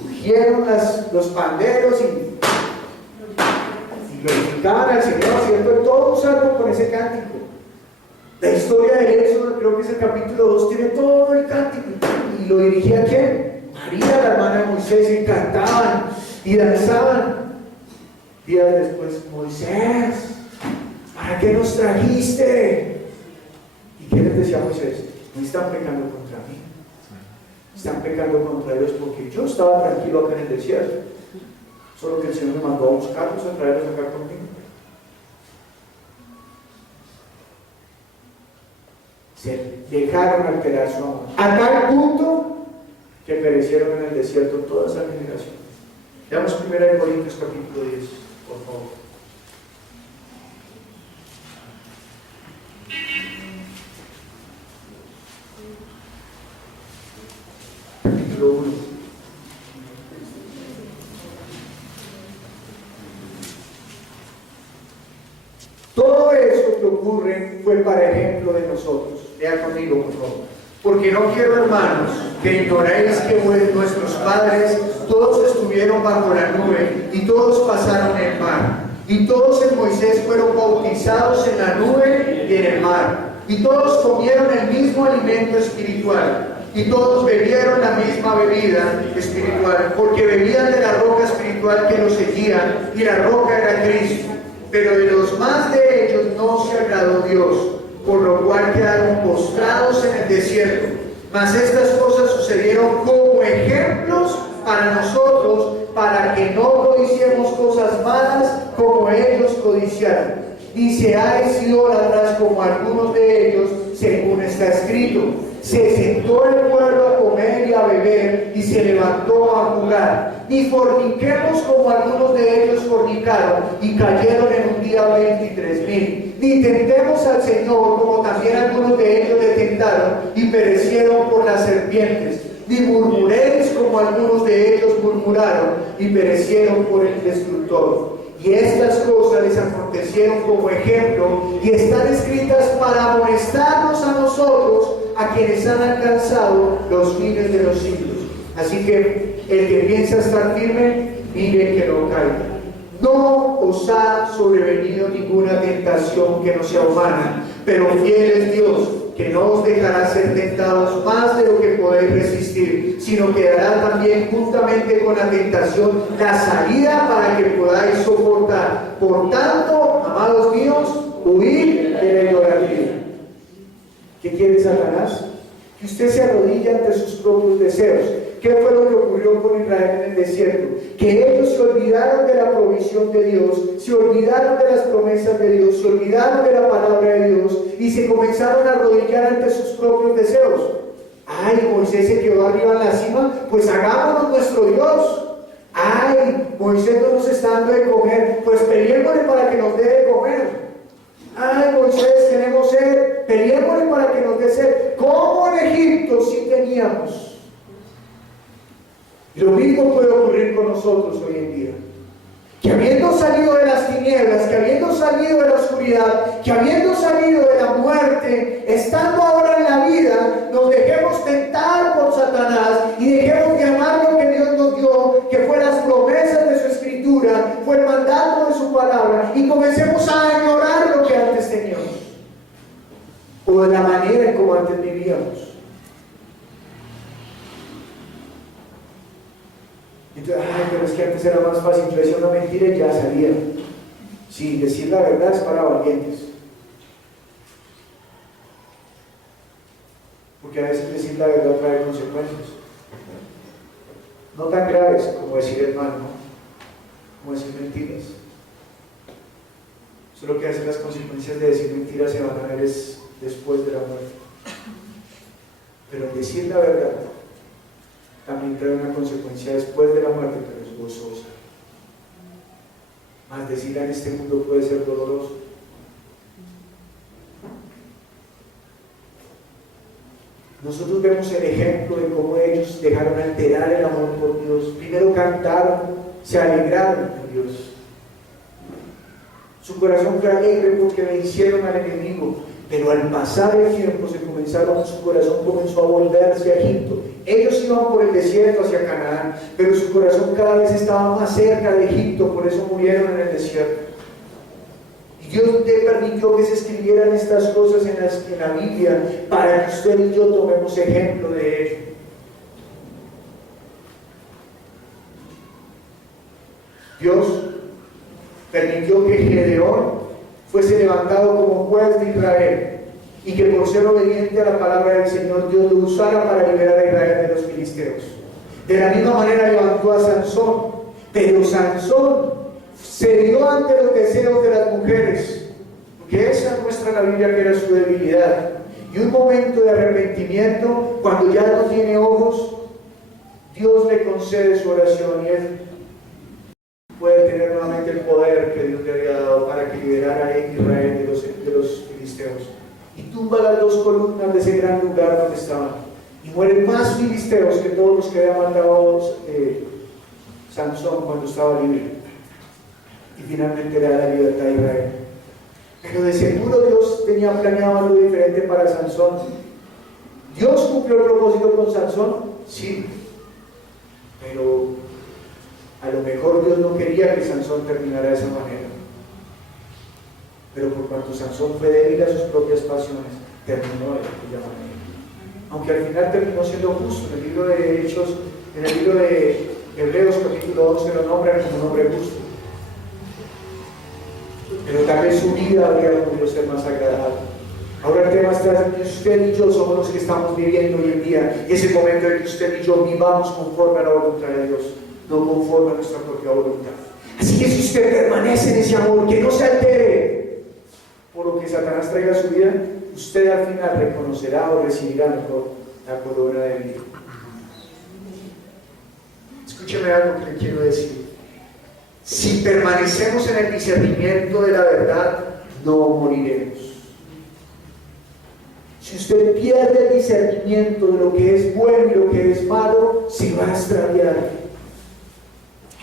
Cogieron los panderos y glorificaban al Señor, ¿cierto? Todo salvo con ese cántico. La historia de Éxodo, creo que es el capítulo 2, tiene todo el cántico. ¿Y lo dirigía a quién? María, la hermana de Moisés, y cantaban y danzaban. Días después, Moisés, ¿para qué nos trajiste? ¿Y qué les decía Moisés? No están pecando contra mí, están pecando contra Dios, porque yo estaba tranquilo acá en el desierto, solo que el Señor me mandó a buscarlos, a traerlos acá conmigo. Se dejaron alterar su amor a tal punto que perecieron en el desierto toda esa generación. Veamos 1 Corintios capítulo 10, por favor. Capítulo 1. Todo eso que ocurre fue para ejemplo de nosotros. Lea conmigo, por favor. Porque no quiero, hermanos, que ignoréis que nuestros padres todos estuvieron bajo la nube y todos pasaron el mar. Y todos en Moisés fueron bautizados en la nube y en el mar. Y todos comieron el mismo alimento espiritual. Y todos bebieron la misma bebida espiritual, porque bebían de la roca espiritual que los seguía, y la roca era Cristo. Pero de los más de ellos no se agradó Dios, por lo cual quedaron postrados en el desierto. Mas estas cosas sucedieron como ejemplos para nosotros, para que no codiciemos cosas malas como ellos codiciaron. Y seáis idólatras como algunos de ellos, según está escrito. Se sentó el pueblo a comer y a beber, y se levantó a jugar. Ni forniquemos como algunos de ellos fornicaron, y cayeron en un día 23,000. Ni tentemos al Señor como también algunos de ellos le tentaron, y perecieron por las serpientes. Ni murmuréis como algunos de ellos murmuraron, y perecieron por el destructor. Y estas cosas les acontecieron como ejemplo, y están escritas para amonestarnos a nosotros, a quienes han alcanzado los fines de los siglos. Así que el que piensa estar firme, mire que no caiga. No os ha sobrevenido ninguna tentación que no sea humana, pero fiel es Dios, que no os dejará ser tentados más de lo que podéis resistir, sino que dará también juntamente con la tentación la salida para que podáis soportar. Por tanto, amados míos, huid de la idolatría. ¿Qué quiere Satanás? Que usted se arrodille ante sus propios deseos, ¿Qué fue lo que ocurrió con Israel en el desierto? Que ellos se olvidaron de la provisión de Dios, se olvidaron de las promesas de Dios, se olvidaron de la palabra de Dios y se comenzaron a arrodillar ante sus propios deseos. Ay, Moisés se quedó arriba en la cima, pues hagámonos nuestro Dios. Ay, Moisés no nos está dando de comer, pues peleémosle para que nos dé de comer. Ay, Moisés, tenemos sed, peleémosle para que nos dé sed. Como en Egipto sí teníamos. Y lo mismo puede ocurrir con nosotros hoy en día. Que habiendo salido de las tinieblas, que habiendo salido de la oscuridad, que habiendo salido de la muerte, estando ahora en la vida, nos dejemos tentar por Satanás y dejemos de amar lo que Dios nos dio, que fue las promesas de su escritura, fue el mandato de su palabra, y comencemos a añorar lo que antes teníamos, o de la manera en como antes vivíamos. Entonces, ay, pero es que antes era más fácil, yo decía una mentira y ya salía. Sí, decir la verdad es para valientes. Porque a veces decir la verdad trae consecuencias. No tan graves como decir el mal, ¿no? Como decir mentiras. Solo que a veces las consecuencias de decir mentiras se van a ver después de la muerte. Pero decir la verdad también trae una consecuencia después de la muerte, pero es gozosa. Más decirla en este mundo puede ser doloroso. Nosotros vemos el ejemplo de cómo ellos dejaron alterar el amor por Dios. Primero cantaron, se alegraron por Dios. Su corazón fue alegre porque vencieron al enemigo. Pero al pasar el tiempo su corazón comenzó a volverse a Egipto. Ellos iban por el desierto hacia Canaán, pero su corazón cada vez estaba más cerca de Egipto, por eso murieron en el desierto. Y Dios le permitió que se escribieran estas cosas en la Biblia para que usted y yo tomemos ejemplo de ello. Dios permitió que Gedeón fuese levantado como juez de Israel y que por ser obediente a la palabra del Señor, Dios lo usara para liberar a Israel de los filisteos. De la misma manera levantó a Sansón, pero Sansón se dio ante los deseos de las mujeres, porque esa muestra en la Biblia que era su debilidad. Y un momento de arrepentimiento, cuando ya no tiene ojos, Dios le concede su oración y él puede tener nuevamente el poder que Dios le había dado para que liberara a Israel de los filisteos. Y tumba las dos columnas de ese gran lugar donde estaban. Y mueren más filisteos que todos los que había matado Sansón cuando estaba libre. Y finalmente le da la libertad a Israel. Pero de seguro Dios tenía planeado algo diferente para Sansón. ¿Dios cumplió el propósito con Sansón? Sí. Pero a lo mejor Dios no quería que Sansón terminara de esa manera. Pero por cuanto Sansón fue débil a sus propias pasiones, terminó de aquella manera. Aunque al final terminó siendo justo. En el libro de Hechos, en el libro de Hebreos capítulo 11 lo nombran como un hombre justo. Pero tal vez su vida habría podido ser más agradable. Ahora el tema está en que usted y yo somos los que estamos viviendo hoy en día, y es el momento de que usted y yo vivamos conforme a la voluntad de Dios, no conforme a nuestra propia voluntad. Así que si usted permanece en ese amor, que no se altere por lo que Satanás traiga a su vida, usted al final reconocerá o recibirá mejor la corona de vida. Escúcheme algo que le quiero decir. Si permanecemos en el discernimiento de la verdad, no moriremos. Si usted pierde el discernimiento de lo que es bueno y lo que es malo, se va a extraviar.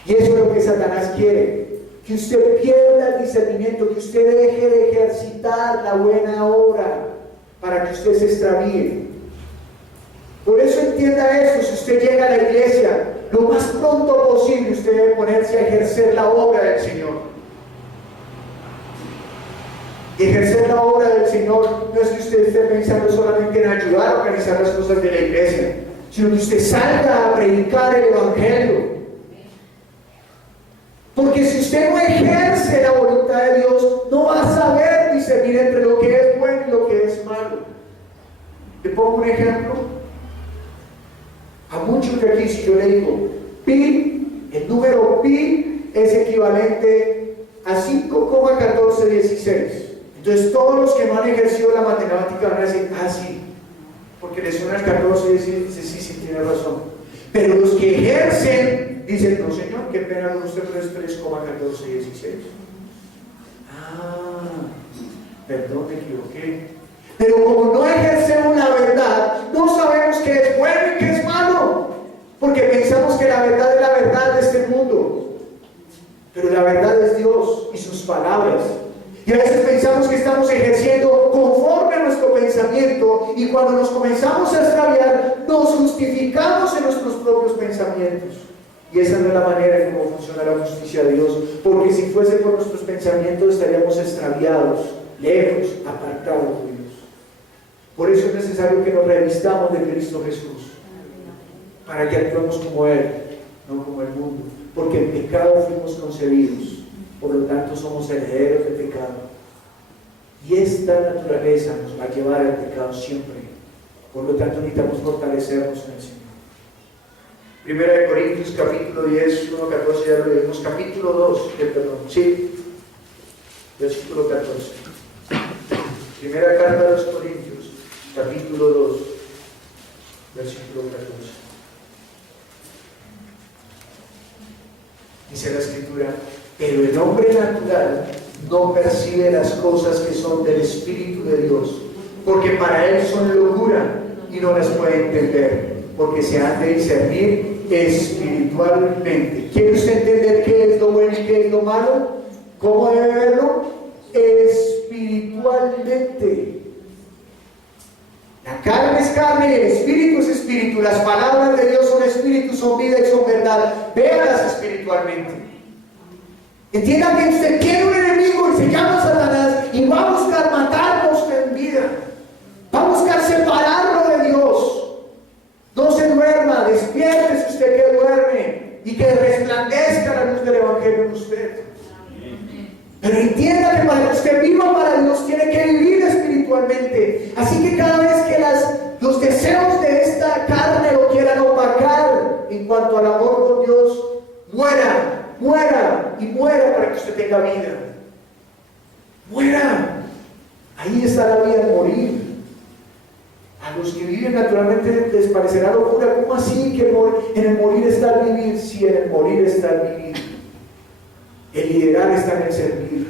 Y eso es lo que Satanás quiere. Que usted pierda el discernimiento, que usted deje de ejercitar la buena obra para que usted se extravíe. Por eso entienda esto: si usted llega a la iglesia, lo más pronto posible usted debe ponerse a ejercer la obra del Señor. Y ejercer la obra del Señor no es que usted esté pensando solamente en ayudar a organizar las cosas de la iglesia, sino que usted salga a predicar el Evangelio. Porque si usted no ejerce la voluntad de Dios, no va a saber discernir entre lo que es bueno y lo que es malo. Le pongo un ejemplo. A A muchos de aquí, si yo le digo pi, el número pi es equivalente a 5,1416. Entonces todos los que no han ejercido la matemática van a decir, ah, sí, porque les suena el 14 y dicen, sí, tiene razón. Pero los que ejercen dicen, no señor, qué pena con usted, pero es 3,1416. Ah, perdón, me equivoqué. Pero como no ejercemos la verdad, no sabemos qué es bueno y qué es malo, porque pensamos que la verdad es la verdad de este mundo, pero la verdad es Dios y sus palabras. Y a veces pensamos que estamos ejerciendo conforme a nuestro pensamiento, y cuando nos comenzamos a extraviar, nos justificamos en nuestros propios pensamientos. Y esa no es la manera en cómo funciona la justicia de Dios, porque si fuese por nuestros pensamientos estaríamos extraviados, lejos, apartados de Dios. Por eso es necesario que nos revistamos de Cristo Jesús, para que actuemos como Él, no como el mundo, porque en pecado fuimos concebidos. Por lo tanto, somos herederos del pecado. Y esta naturaleza nos va a llevar al pecado siempre. Por lo tanto, necesitamos fortalecernos en el Señor. Primera de Corintios, capítulo 10, 1:14, ya lo leímos. Capítulo 2, sí, versículo 14. Primera carta de los Corintios, capítulo 2, versículo 14. Dice la Escritura, pero el hombre natural no percibe las cosas que son del Espíritu de Dios, porque para él son locura y no las puede entender, porque se han de discernir espiritualmente. ¿Quiere usted entender qué es lo bueno y qué es lo malo? ¿Cómo debe verlo? Espiritualmente. La carne es carne, el espíritu es espíritu. Las palabras de Dios son espíritu, son vida y son verdad. Véalas espiritualmente. Entienda que usted tiene un enemigo y se llama Satanás, y va a buscar matarnos en vida. Va a buscar separarlo de Dios. No se duerma, despiértese usted que duerme, y que resplandezca la luz del Evangelio en usted. Pero entienda que para que usted viva para Dios tiene que vivir espiritualmente. Así que cada vez que los deseos de esta carne lo quieran opacar en cuanto al amor con Dios, muera y muera para que usted tenga vida. Muera. Ahí está la vida, en morir. A los que viven naturalmente les parecerá locura. ¿Cómo así que en el morir está el vivir? Sí, en el morir está el vivir. El liderar está en el servir.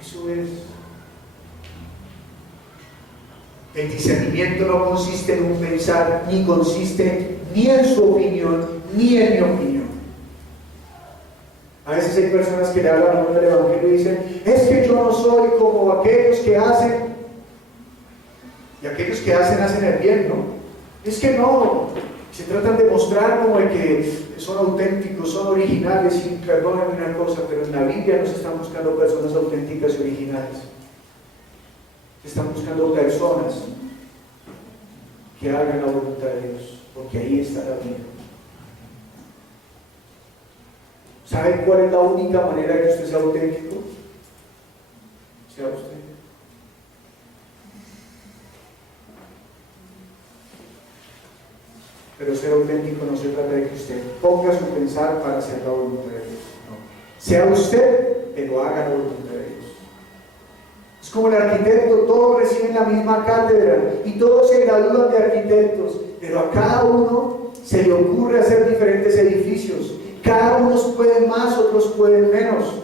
Eso es. El discernimiento no consiste en un pensar, ni consiste ni en su opinión, ni en mi opinión. A veces hay personas que le hablan a uno del Evangelio y dicen, es que yo no soy como aquellos que hacen, y aquellos que hacen el bien, ¿no? Es que no, se tratan de mostrar como de que son auténticos, son originales, y perdónenme una cosa, pero en la Biblia no se están buscando personas auténticas y originales. Se están buscando personas que hagan la voluntad de Dios, porque ahí está la vida. ¿Saben cuál es la única manera que usted sea auténtico? Sea usted. Pero ser auténtico no se trata de que usted ponga su pensar para hacer la voluntad de Dios. No. Sea usted, pero haga la voluntad de Dios. Es como el arquitecto, todos reciben la misma cátedra y todos se gradúan de arquitectos, pero a cada uno se le ocurre hacer diferentes edificios. Cada uno puede más, otros pueden menos,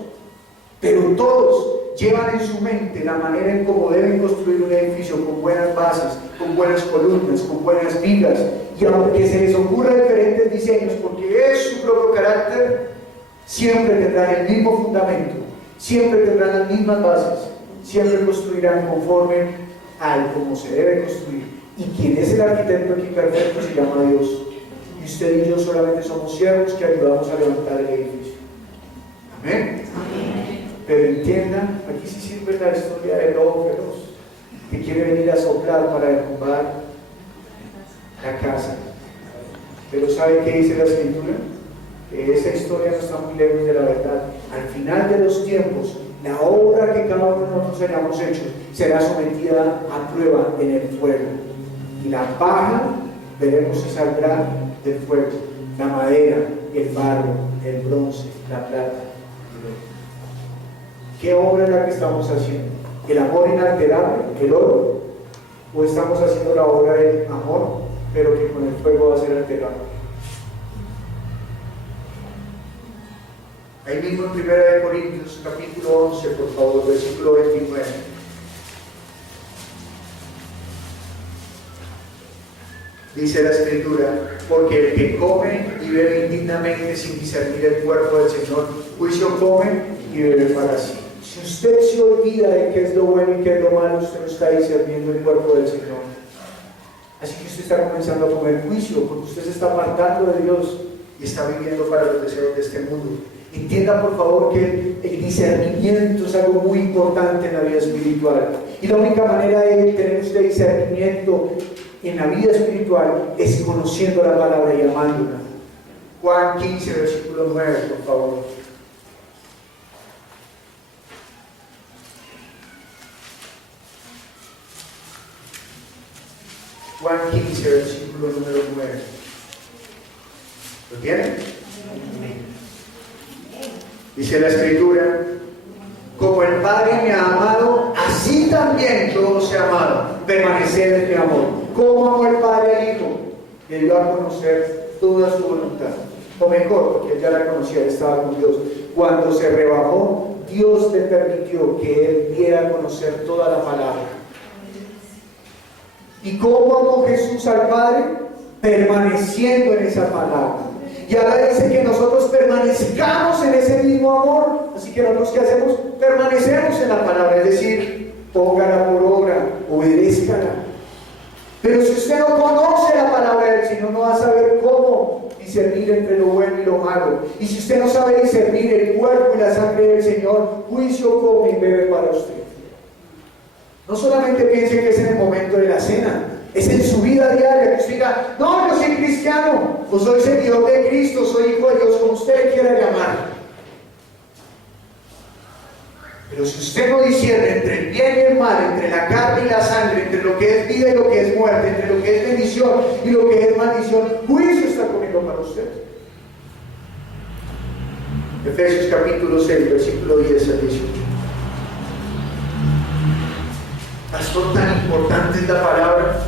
pero todos llevan en su mente la manera en cómo deben construir un edificio, con buenas bases, con buenas columnas, con buenas vigas. Y aunque se les ocurra diferentes diseños, porque es su propio carácter, siempre tendrán el mismo fundamento, siempre tendrán las mismas bases, siempre construirán conforme al como se debe construir. Y quien es el arquitecto aquí perfecto se llama Dios. Y usted y yo solamente somos siervos que ayudamos a levantar el edificio. Amén. Pero entiendan, aquí sí sirve la historia del lobo feroz, que quiere venir a soplar para derrumbar la casa. Pero ¿sabe qué dice la Escritura? Que esa historia no está muy lejos de la verdad. Al final de los tiempos, la obra que cada uno de nosotros hayamos hecho será sometida a prueba en el fuego. y la paja veremos si saldrá del fuego, la madera, el barro, el bronce, la plata. ¿Qué obra es la que estamos haciendo? ¿El amor inalterable, el oro? ¿O estamos haciendo la obra del amor, pero que con el fuego va a ser alterado? Ahí mismo en 1 Corintios capítulo 11, por favor, versículo 29. Dice la Escritura: porque el que come y bebe indignamente sin discernir el cuerpo del Señor, juicio come y bebe para sí. Si usted se olvida de qué es lo bueno y qué es lo malo, usted no está discerniendo el cuerpo del Señor. Así que usted está comenzando a comer juicio, porque usted se está apartando de Dios y está viviendo para los deseos de este mundo. Entienda por favor que el discernimiento es algo muy importante en la vida espiritual, y la única manera de tener usted discernimiento en la vida espiritual es conociendo la palabra y amándola. Juan 15, versículo 9, por favor. Juan 15, versículo número 9. ¿Lo tienen? Dice la Escritura: como el Padre me ha amado, así también yo os he amado. Permaneced en mi amor. ¿Cómo amó el Padre al Hijo? Le dio a conocer toda su voluntad. O mejor, porque él ya la conocía, él estaba con Dios. Cuando se rebajó, Dios le permitió que él diera a conocer toda la palabra. ¿Y cómo amó Jesús al Padre? Permaneciendo en esa palabra. Y ahora dice que nosotros permanezcamos en ese mismo amor. Así que nosotros, ¿qué hacemos? Permanecemos en la palabra, es decir, póngala por obra, obedézcala. Pero si usted no conoce la palabra del Señor, no va a saber cómo discernir entre lo bueno y lo malo. Y si usted no sabe discernir el cuerpo y la sangre del Señor, juicio come y bebe para usted. No solamente piense que es en el momento de la cena, es en su vida diaria, que usted diga: no, yo soy cristiano, o soy seguidor de Cristo, soy hijo de Dios, como usted quiera llamar. Pero si usted no discierne entre el bien y el mal, entre la carne y la sangre, entre lo que es vida y lo que es muerte, entre lo que es bendición y lo que es maldición, juicio está comiendo para usted. Efesios capítulo 6, versículo 10 al 18. Pastor, tan importante es la palabra.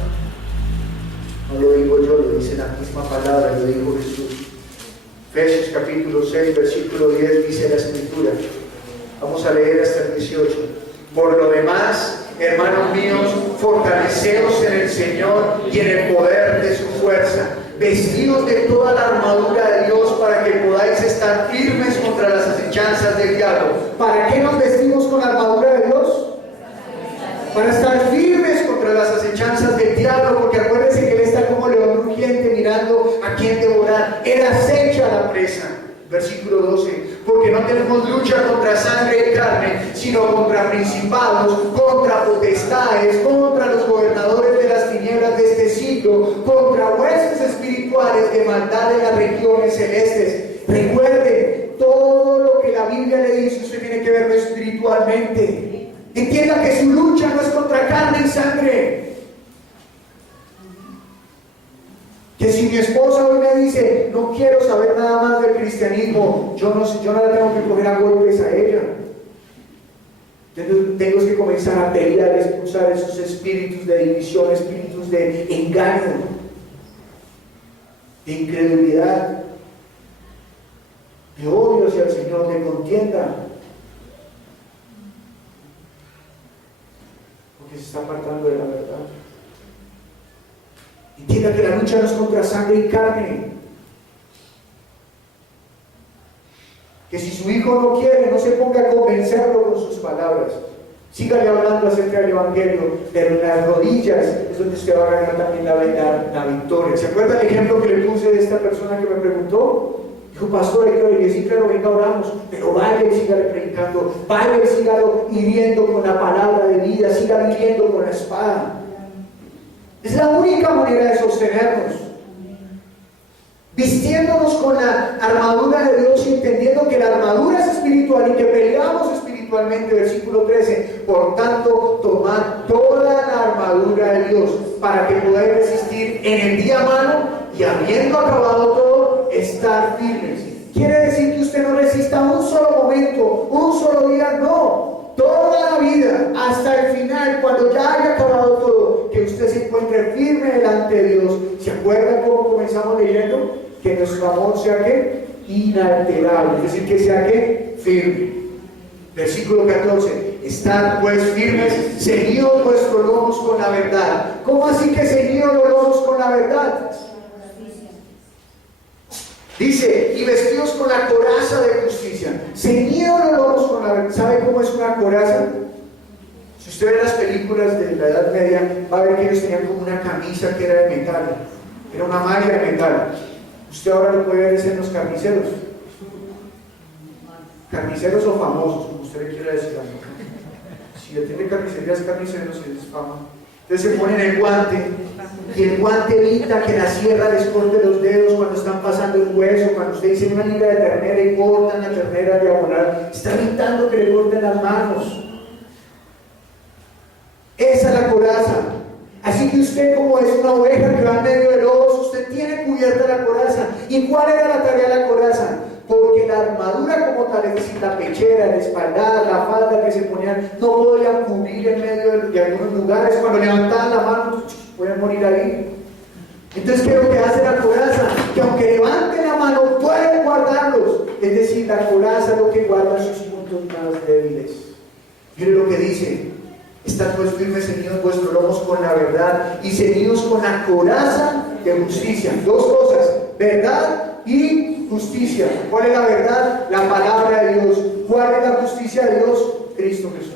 No lo digo yo, lo dice la misma palabra, lo dijo Jesús. Efesios capítulo 6, versículo 10 dice la Escritura. Vamos a leer hasta el 18. Por lo demás, hermanos míos, fortaleceos en el Señor y en el poder de su fuerza, vestidos de toda la armadura de Dios para que podáis estar firmes contra las acechanzas del diablo. ¿Para qué nos vestimos con la armadura de Dios? Para estar firmes contra las acechanzas del diablo, porque acuérdense que él está como león rugiente mirando a quién devorar. Él acecha a la presa. Versículo 12: porque no tenemos lucha contra sangre y carne, sino contra principados, contra potestades, contra los gobernadores de las tinieblas de este siglo, contra huestes espirituales de maldad en las regiones celestes. Recuerde, todo lo que la Biblia le dice, usted tiene que verlo espiritualmente. Entienda que su lucha no es contra carne y sangre. Que si mi esposa hoy me dice: no quiero saber nada más del cristianismo, yo no la tengo que coger a golpes a ella. Tengo que comenzar a pelear, a expulsar esos espíritus de división, espíritus de engaño, de incredulidad, de odio hacia el Señor, de contienda, porque se está apartando de la verdad. Entienda que la lucha no es contra sangre y carne. Que si su hijo no quiere, no se ponga a convencerlo con sus palabras. Sígale hablando acerca del Evangelio, pero en las rodillas es donde usted va a ganar también la victoria. ¿Se acuerda el ejemplo que le puse de esta persona que me preguntó? Dijo: pastor, hay que oír, sí, claro, venga, oramos, pero vaya y sígale predicando, vaya y sígalo hiriendo con la palabra de vida, siga hiriendo con la espada. Es la única manera de sostenernos, vistiéndonos con la armadura de Dios y entendiendo que la armadura es espiritual y que peleamos espiritualmente. Versículo 13: por tanto, tomad toda la armadura de Dios para que podáis resistir en el día malo y habiendo acabado todo, estar firmes. Quiere decir que usted no resista un solo momento, un solo día, no. Toda la vida, hasta el final, cuando ya haya acabado todo, que usted se encuentre firme delante de Dios. ¿Se acuerdan cómo comenzamos leyendo? Que nuestro amor sea ¿qué? Inalterable, es decir, que sea ¿qué? Firme. Versículo 14. Estad pues firmes, ceñidos vuestros lomos con la verdad. ¿Cómo así que ceñidos los lomos con la verdad? Dice, y vestidos con la coraza de justicia. Ceñidos los lomos con la verdad. ¿Sabe cómo es una coraza? Si usted ve las películas de la Edad Media, va a ver que ellos tenían como una camisa que era de metal. Era una malla de metal. Usted ahora lo puede ver en los carniceros. Carniceros o famosos, como usted le quiera decir. Si ya tiene carnicerías, carniceros, es fama. Entonces se ponen el guante, y el guante evita que la sierra les corte los dedos cuando están pasando el hueso. Cuando usted dice una libra de ternera y cortan la ternera diagonal, está evitando que le corten las manos. Esa es la coraza. Así que usted, como es una oveja que va en medio de lobos, usted tiene cubierta la coraza. ¿Y cuál era la tarea de la coraza? Porque la armadura como tal, es decir, la pechera, el espaldar, la falda que se ponían, no podían cubrir en medio de algunos lugares. Cuando levantaban la mano, pueden morir ahí. Entonces, ¿qué es lo que hace la coraza? Que aunque levanten la mano, pueden guardarlos. Es decir, la coraza es lo que guarda sus puntos más débiles. Mire lo que dice. Estad pues firmes, ceñidos vuestros lomos con la verdad y ceñidos con la coraza de justicia. Dos cosas, verdad y justicia. ¿Cuál es la verdad? La palabra de Dios. ¿Cuál es la justicia de Dios? Cristo Jesús.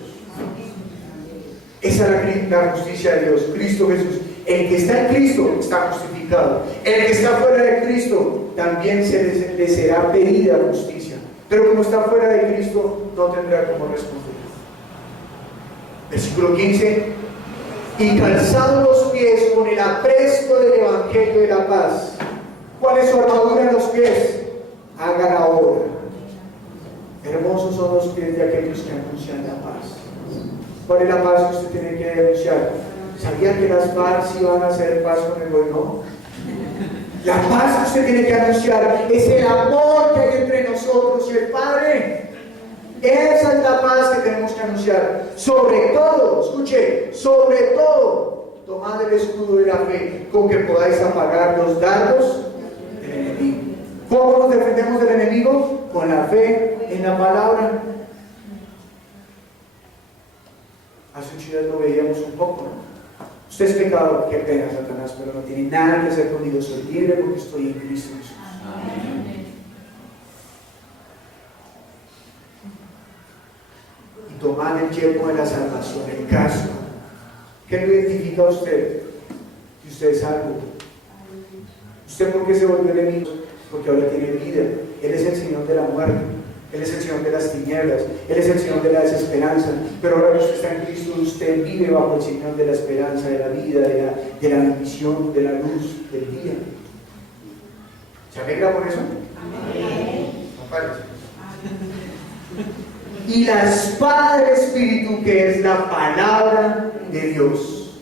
Esa es la justicia de Dios, Cristo Jesús. El que está en Cristo está justificado. El que está fuera de Cristo también le será pedida justicia. Pero como está fuera de Cristo, no tendrá cómo responder. Versículo 15. Y calzados los pies con el apresto del Evangelio de la paz. ¿Cuál es su armadura en los pies? Hagan ahora. Hermosos son los pies de aquellos que anuncian la paz. ¿Cuál es la paz que usted tiene que anunciar? ¿Sabía que las paz iban a hacer paz con el gobierno? La paz que usted tiene que anunciar es el amor que hay entre nosotros y el Padre. Esa es la paz que tenemos que anunciar. Sobre todo, escuche, sobre todo, tomad el escudo de la fe con que podáis apagar los dardos del enemigo. ¿Cómo nos defendemos del enemigo? Con la fe en la palabra. Hace 8 días lo veíamos un poco, ¿no? Usted es pecador, qué pena, Satanás, pero no tiene nada que hacer conmigo. Soy libre porque estoy en Cristo Jesús. Amén. Y tomar el yelmo de la salvación, el casco. ¿Qué lo identifica a usted? Que usted es salvo. ¿Usted por qué se volvió enemigo? Porque ahora tiene vida. Él es el Señor de la muerte. Él es el Señor de las tinieblas. Él es el Señor de la desesperanza. Pero ahora que usted está en Cristo, usted vive bajo el Señor de la esperanza, de la vida, de la bendición, de la luz, del día. ¿Se alegra por eso? Amén. No parece. Y la espada del Espíritu, que es la palabra de Dios.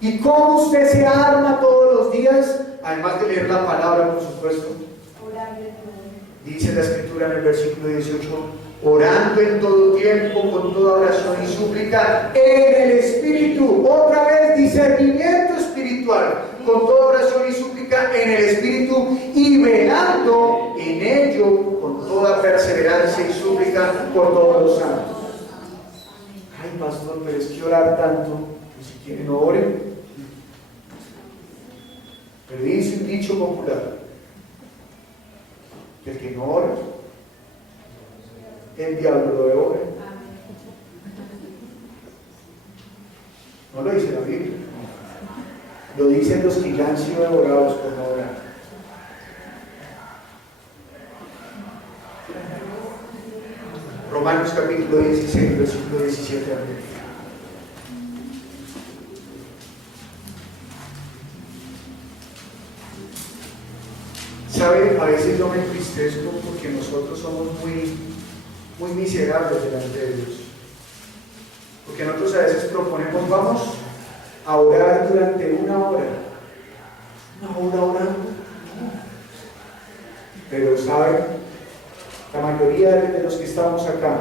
¿Y cómo usted se arma todos los días? Además de leer la palabra, por supuesto. Dice la Escritura en el versículo 18: orando en todo tiempo, con toda oración y súplica, en el Espíritu. Otra vez, discernimiento espiritual, con toda oración y súplica en el Espíritu, y velando en ello con toda perseverancia y súplica por todos los santos. Ay, pastor, pero es que orar tanto, pues si quieren no oren. Pero dice un dicho popular: que el que no ora, el diablo lo devora. No lo dice la Biblia, lo dicen los que ya han sido devorados por no orar. Romanos capítulo 16, versículo 17 al 20. ¿Sabe? A veces yo me entristezco porque nosotros somos muy miserables delante de Dios. Porque nosotros a veces proponemos, vamos a orar durante una hora orando. Pero saben, la mayoría de los que estamos acá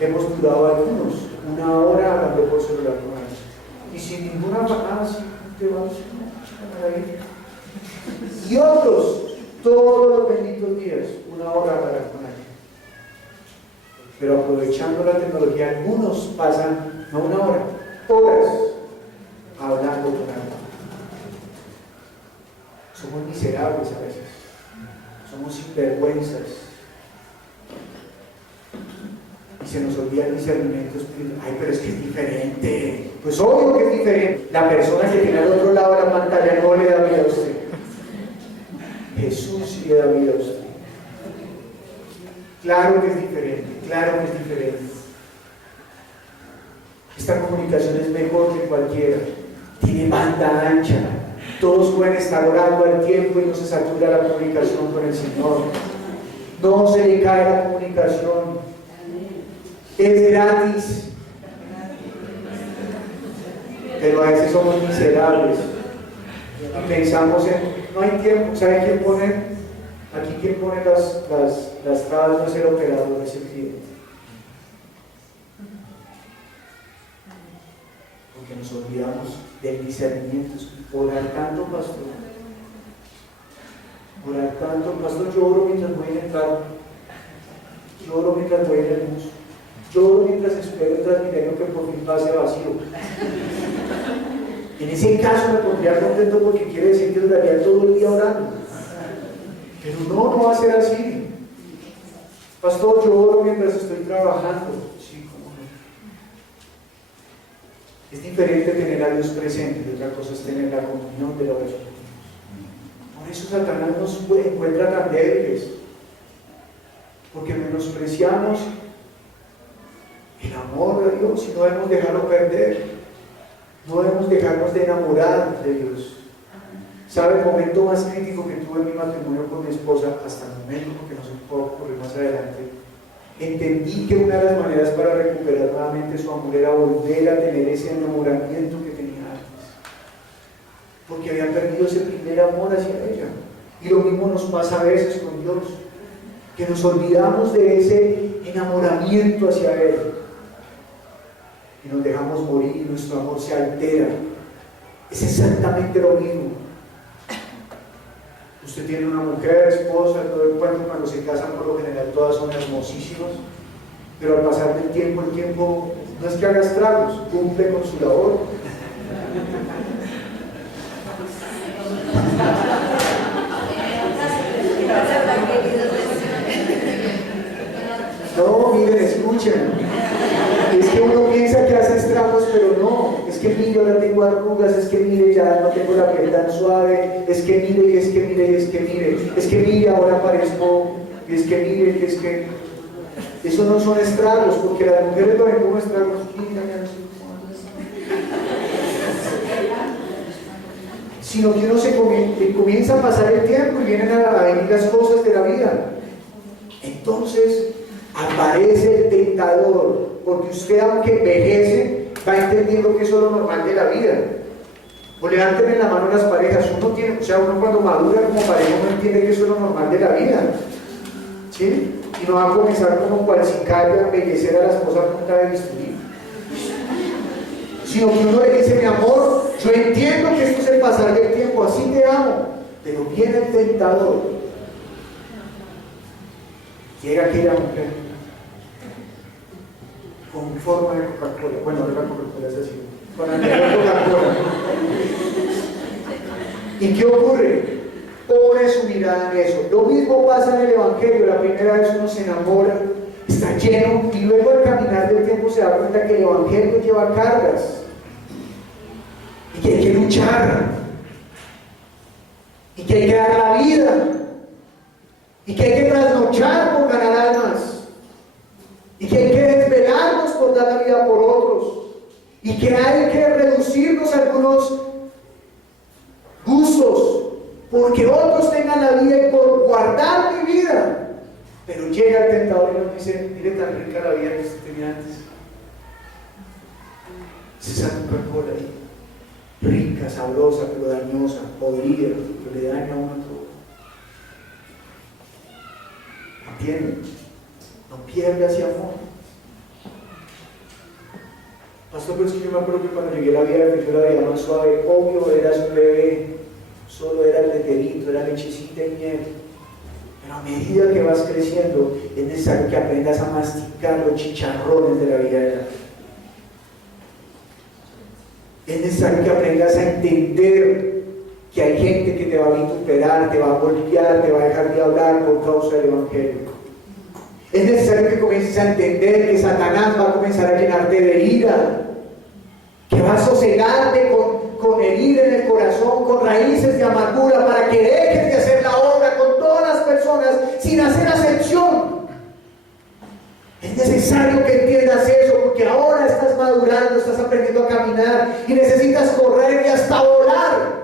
hemos durado algunos una hora hablando por celular con alguien y sin ninguna manada, te vas a ir. Y otros todos los benditos días una hora hablar con alguien. Pero aprovechando la tecnología, algunos pasan no una hora, horas hablando con alguien. Somos miserables a veces, somos sinvergüenzas y se nos olvida el discernimiento espiritual. Ay, pero es que es diferente. Pues obvio que es diferente. La persona que tiene al otro lado de la pantalla no le da vida a usted. Jesús sí le da vida a usted. Claro que es diferente, claro que es diferente. Esta comunicación es mejor que cualquiera. Tiene banda ancha. Todos pueden estar orando al tiempo y no se satura la comunicación con el Señor. No se le cae la comunicación. Es gratis. Pero a veces somos miserables. Y pensamos en, no hay tiempo. ¿Sabe quién pone? Aquí quien pone las trabas no es el operador, es el cliente. Porque nos olvidamos del discernimiento. Orar tanto, pastor. Orar tanto, pastor. Yo oro mientras voy en el carro. Yo oro mientras voy en el bus. Yo oro mientras espero el Transmilenio que por fin pase vacío. En ese caso me pondría contento porque quiere decir que duraría todo el día orando. Pero no va a ser así. Pastor, yo oro mientras estoy trabajando. Sí, cómo no. Es diferente tener a Dios presente y otra cosa es tener la comunión de la oración. Por eso Satanás nos encuentra tan débiles, porque menospreciamos el amor de Dios y no debemos dejarlo perder. No debemos dejarnos de enamorar de Dios. ¿Sabe el momento más crítico que tuve en mi matrimonio con mi esposa? Hasta el momento, porque no se puede ocurrir más adelante. Entendí que una de las maneras para recuperar nuevamente su amor era volver a tener ese enamoramiento que tenía antes. Porque había perdido ese primer amor hacia ella. Y lo mismo nos pasa a veces con Dios. Que nos olvidamos de ese enamoramiento hacia Él. Y nos dejamos morir y nuestro amor se altera. Es exactamente lo mismo. Usted tiene una mujer, esposa, todo el cuento, cuando se casan por lo general todas son hermosísimas, pero al pasar del tiempo, el tiempo no es que haga estragos, cumple con su labor. No, miren, escuchen. Es que uno piensa que hace estragos, pero no. Es que mire, ahora tengo arrugas, es que mire, ya no tengo la piel tan suave, es que mire, y es que mire, y es que mire, es que mire, ahora parezco, y es que mire, y es que... Eso no son estragos, porque las mujeres lo ven como estragos. Mira, ya no sé cómo. Sino que uno comienza a pasar el tiempo y vienen a venir las cosas de la vida. Entonces aparece el tentador, porque usted, aunque envejece, va entendiendo que eso es lo normal de la vida. O levanten la mano las parejas, uno cuando madura como pareja, uno entiende que eso es lo normal de la vida, ¿sí? Y no va a comenzar como cual sicario a embellecer a la esposa a punta de bisturí, sino que uno le dice: mi amor, yo entiendo que esto es el pasar del tiempo, así te amo, pero viene el tentador. Llega aquella mujer con forma de Coca-Cola. Bueno, ahora la Coca-Cola es así. Con anterior Coca-Cola. ¿Y qué ocurre? Pone su mirada en eso. Lo mismo pasa en el Evangelio. La primera vez uno se enamora, está lleno, y luego al caminar del tiempo se da cuenta que el Evangelio lleva cargas. Y que hay que luchar. Y que hay que dar la vida. Y que hay que trasnochar por ganar almas. Y que hay que desvelarnos por dar la vida por otros. Y que hay que reducirnos a algunos gustos, porque otros tengan la vida y por guardar mi vida. Pero llega el tentador y nos dice: mire tan rica la vida que usted tenía antes. Se saca Coca-Cola ahí. rica, sabrosa, pero dañosa, podrida, que le daña a uno todo. ¿Entienden? No pierda ese amor. Pastor, pero es que yo me acuerdo que cuando llegué a la vida de fe, yo la veía más suave. Obvio, eras un bebé, solo era el leterito, era lechecita y miel. Pero a medida que vas creciendo, es necesario que aprendas a masticar los chicharrones de la vida de la fe. Es necesario que aprendas a entender que hay gente que te va a vituperar, te va a golpear, te va a dejar de hablar por causa del Evangelio. Es necesario que comiences a entender que Satanás va a comenzar a llenarte de ira, que va a sosegarte con herida en el corazón, con raíces de amargura, para que dejes de hacer la obra con todas las personas sin hacer acepción. Es necesario que entiendas eso, porque ahora estás madurando, estás aprendiendo a caminar y necesitas correr y hasta volar.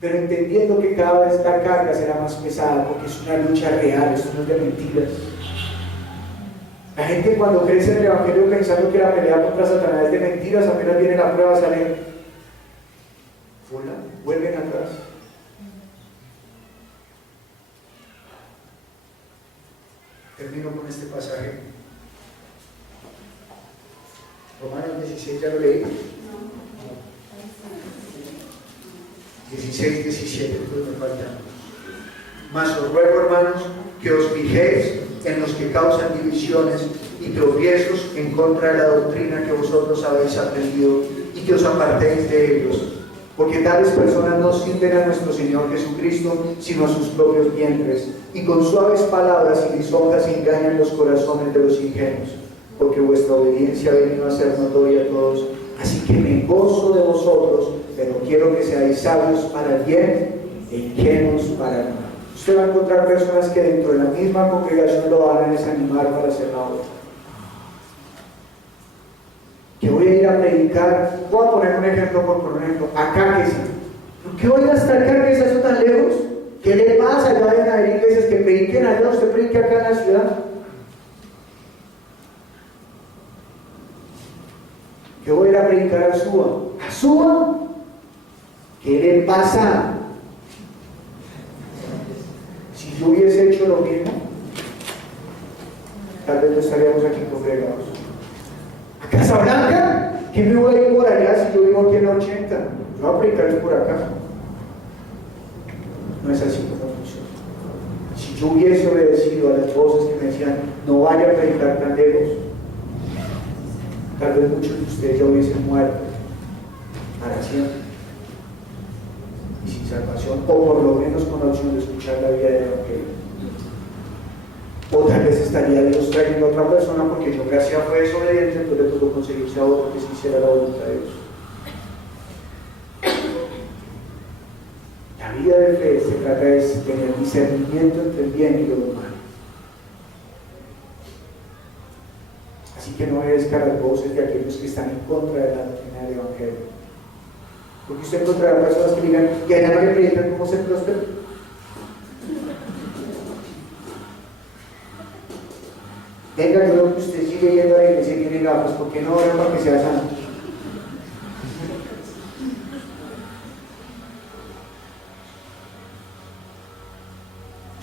Pero entendiendo que cada vez la carga será más pesada, porque es una lucha real, esto no es de mentiras. La gente cuando crece en el Evangelio pensando que la pelea contra Satanás es de mentiras, apenas viene la prueba, salen, vuelven atrás. Termino con este pasaje. Romanos 16, ¿ya lo leí? 16, 17, pues me faltan. Mas os ruego, hermanos, que os fijéis en los que causan divisiones y tropiezos en contra de la doctrina que vosotros habéis aprendido, y que os apartéis de ellos, porque tales personas no sirven a nuestro Señor Jesucristo, sino a sus propios vientres, y con suaves palabras y lisonjas engañan los corazones de los ingenuos, porque vuestra obediencia ha venido a ser notoria a todos. Así que me gozo de vosotros, pero quiero que seáis sabios para el bien e ingenuos para el mal. Usted va a encontrar personas que dentro de la misma congregación lo van a desanimar para hacer la obra. Que voy a ir a predicar, voy a poner un ejemplo por ejemplo, a Cáqueza. ¿Por qué voy a ir hasta Cáqueza, eso tan lejos? ¿Qué le pasa? Ya vayan a haber iglesias que prediquen allá, usted predique acá en la ciudad. ¿Qué voy a ir a predicar a Suba? ¿A Suba? ¿Qué le pasa? Si yo hubiese hecho lo mismo, tal vez no estaríamos aquí congregados. ¿A Casablanca? ¿Qué me voy a ir por allá si yo vivo aquí en la 80? Yo voy a predicar por acá. No es así como funciona. Si yo hubiese obedecido a las voces que me decían, no vaya a predicar tan lejos, tal vez muchos de ustedes ya hubiesen muerto para siempre y sin salvación, o por lo menos con la opción de escuchar la vida del Evangelio. O tal vez estaría Dios trayendo a otra persona porque yo gracias fue desobediente, entonces le tocó conseguirse a otro que se hiciera la voluntad de Dios. La vida de fe se trata de tener discernimiento entre el bien y lo mal. Así que no obedezca las voces de aquellos que están en contra de la doctrina del Evangelio. Porque usted encontrará personas que digan, y allá no le predican cómo ser próspero. Venga, yo veo que usted sigue yendo a la iglesia y tiene gafas, ¿por qué no oran para que sea santo?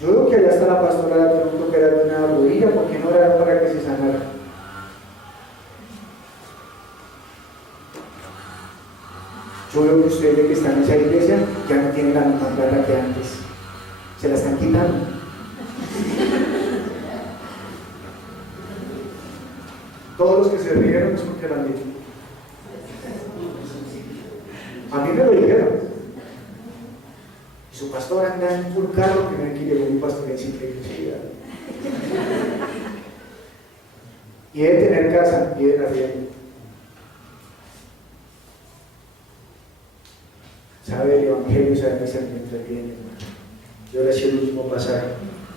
Yo veo que allá está la pastora, tiene un operar de una rodilla, ¿por qué no oraron para que se sanara? Yo veo que ustedes que están en esa iglesia ya no tienen la misma plata que antes. Se la están quitando. Todos los que se rieron es porque la han dicho. A mí me lo dijeron. Y su pastor anda en un carro que me llegó un pastor en simple iglesia. Y debe tener casa y debe arriendo. Sabe el Evangelio, sabe el discernimiento del bien. Y ahora sí el último pasaje,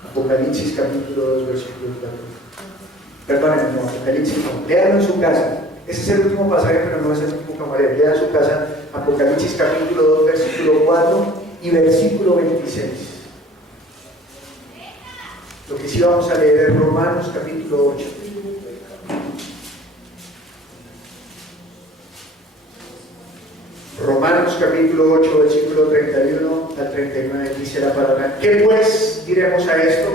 Apocalipsis capítulo 2, versículo 4. Perdónenme, no, Apocalipsis no, léanlo en su casa. Ese es el último pasaje, pero no es el último camarero. Lean en su casa Apocalipsis capítulo 2, versículo 4 y versículo 26. Lo que sí vamos a leer es Romanos capítulo 8. Romanos capítulo 8, versículo 31 al 39 dice la palabra. ¿Qué pues diremos a esto?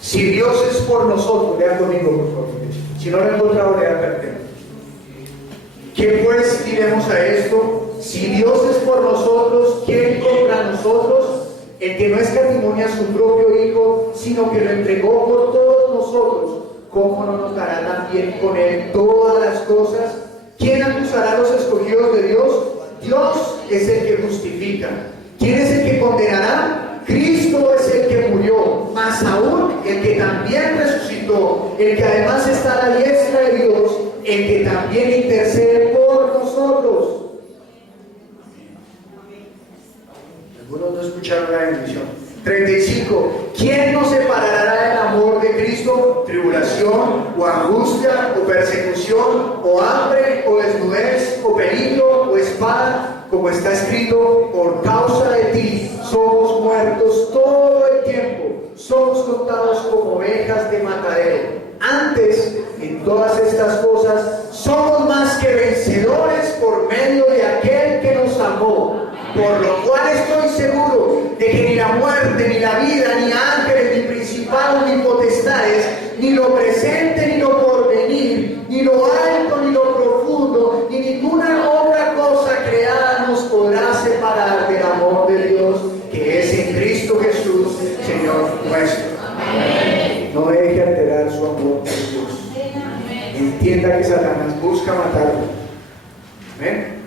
Si Dios es por nosotros, lean conmigo por favor. Si no lo he encontrado, lean perdido. ¿Qué pues diremos a esto? Si Dios es por nosotros, ¿quién contra nosotros? El que no escatimó a su propio Hijo, sino que lo entregó por todos nosotros, ¿cómo no nos dará también con él todas las cosas? ¿Quién acusará a los escogidos de Dios? Dios es el que justifica. ¿Quién es el que condenará? Cristo es el que murió, más aún el que también resucitó, el que además está a la diestra de Dios, el que también intercede por nosotros. Algunos no escucharon la bendición. 35. ¿Quién nos separará del amor de Cristo? ¿Tribulación, o angustia, o persecución, o hambre, o desnudez, o peligro, o espada? Como está escrito, por causa de ti somos muertos todo el tiempo, somos contados como ovejas de matadero. Antes, en todas estas cosas, somos más que vencedores por medio de aquel que nos amó. Por lo cual estoy seguro de que ni la muerte, ni la vida, ni ángeles, ni principados, ni potestades, ni lo presente, ni lo porvenir, ni lo alto, ni lo profundo, ni ninguna otra cosa creada nos podrá separar del amor de Dios que es en Cristo Jesús, Señor nuestro. Amén. No deje alterar su amor por Dios. Entienda que Satanás busca matarlo. Amén.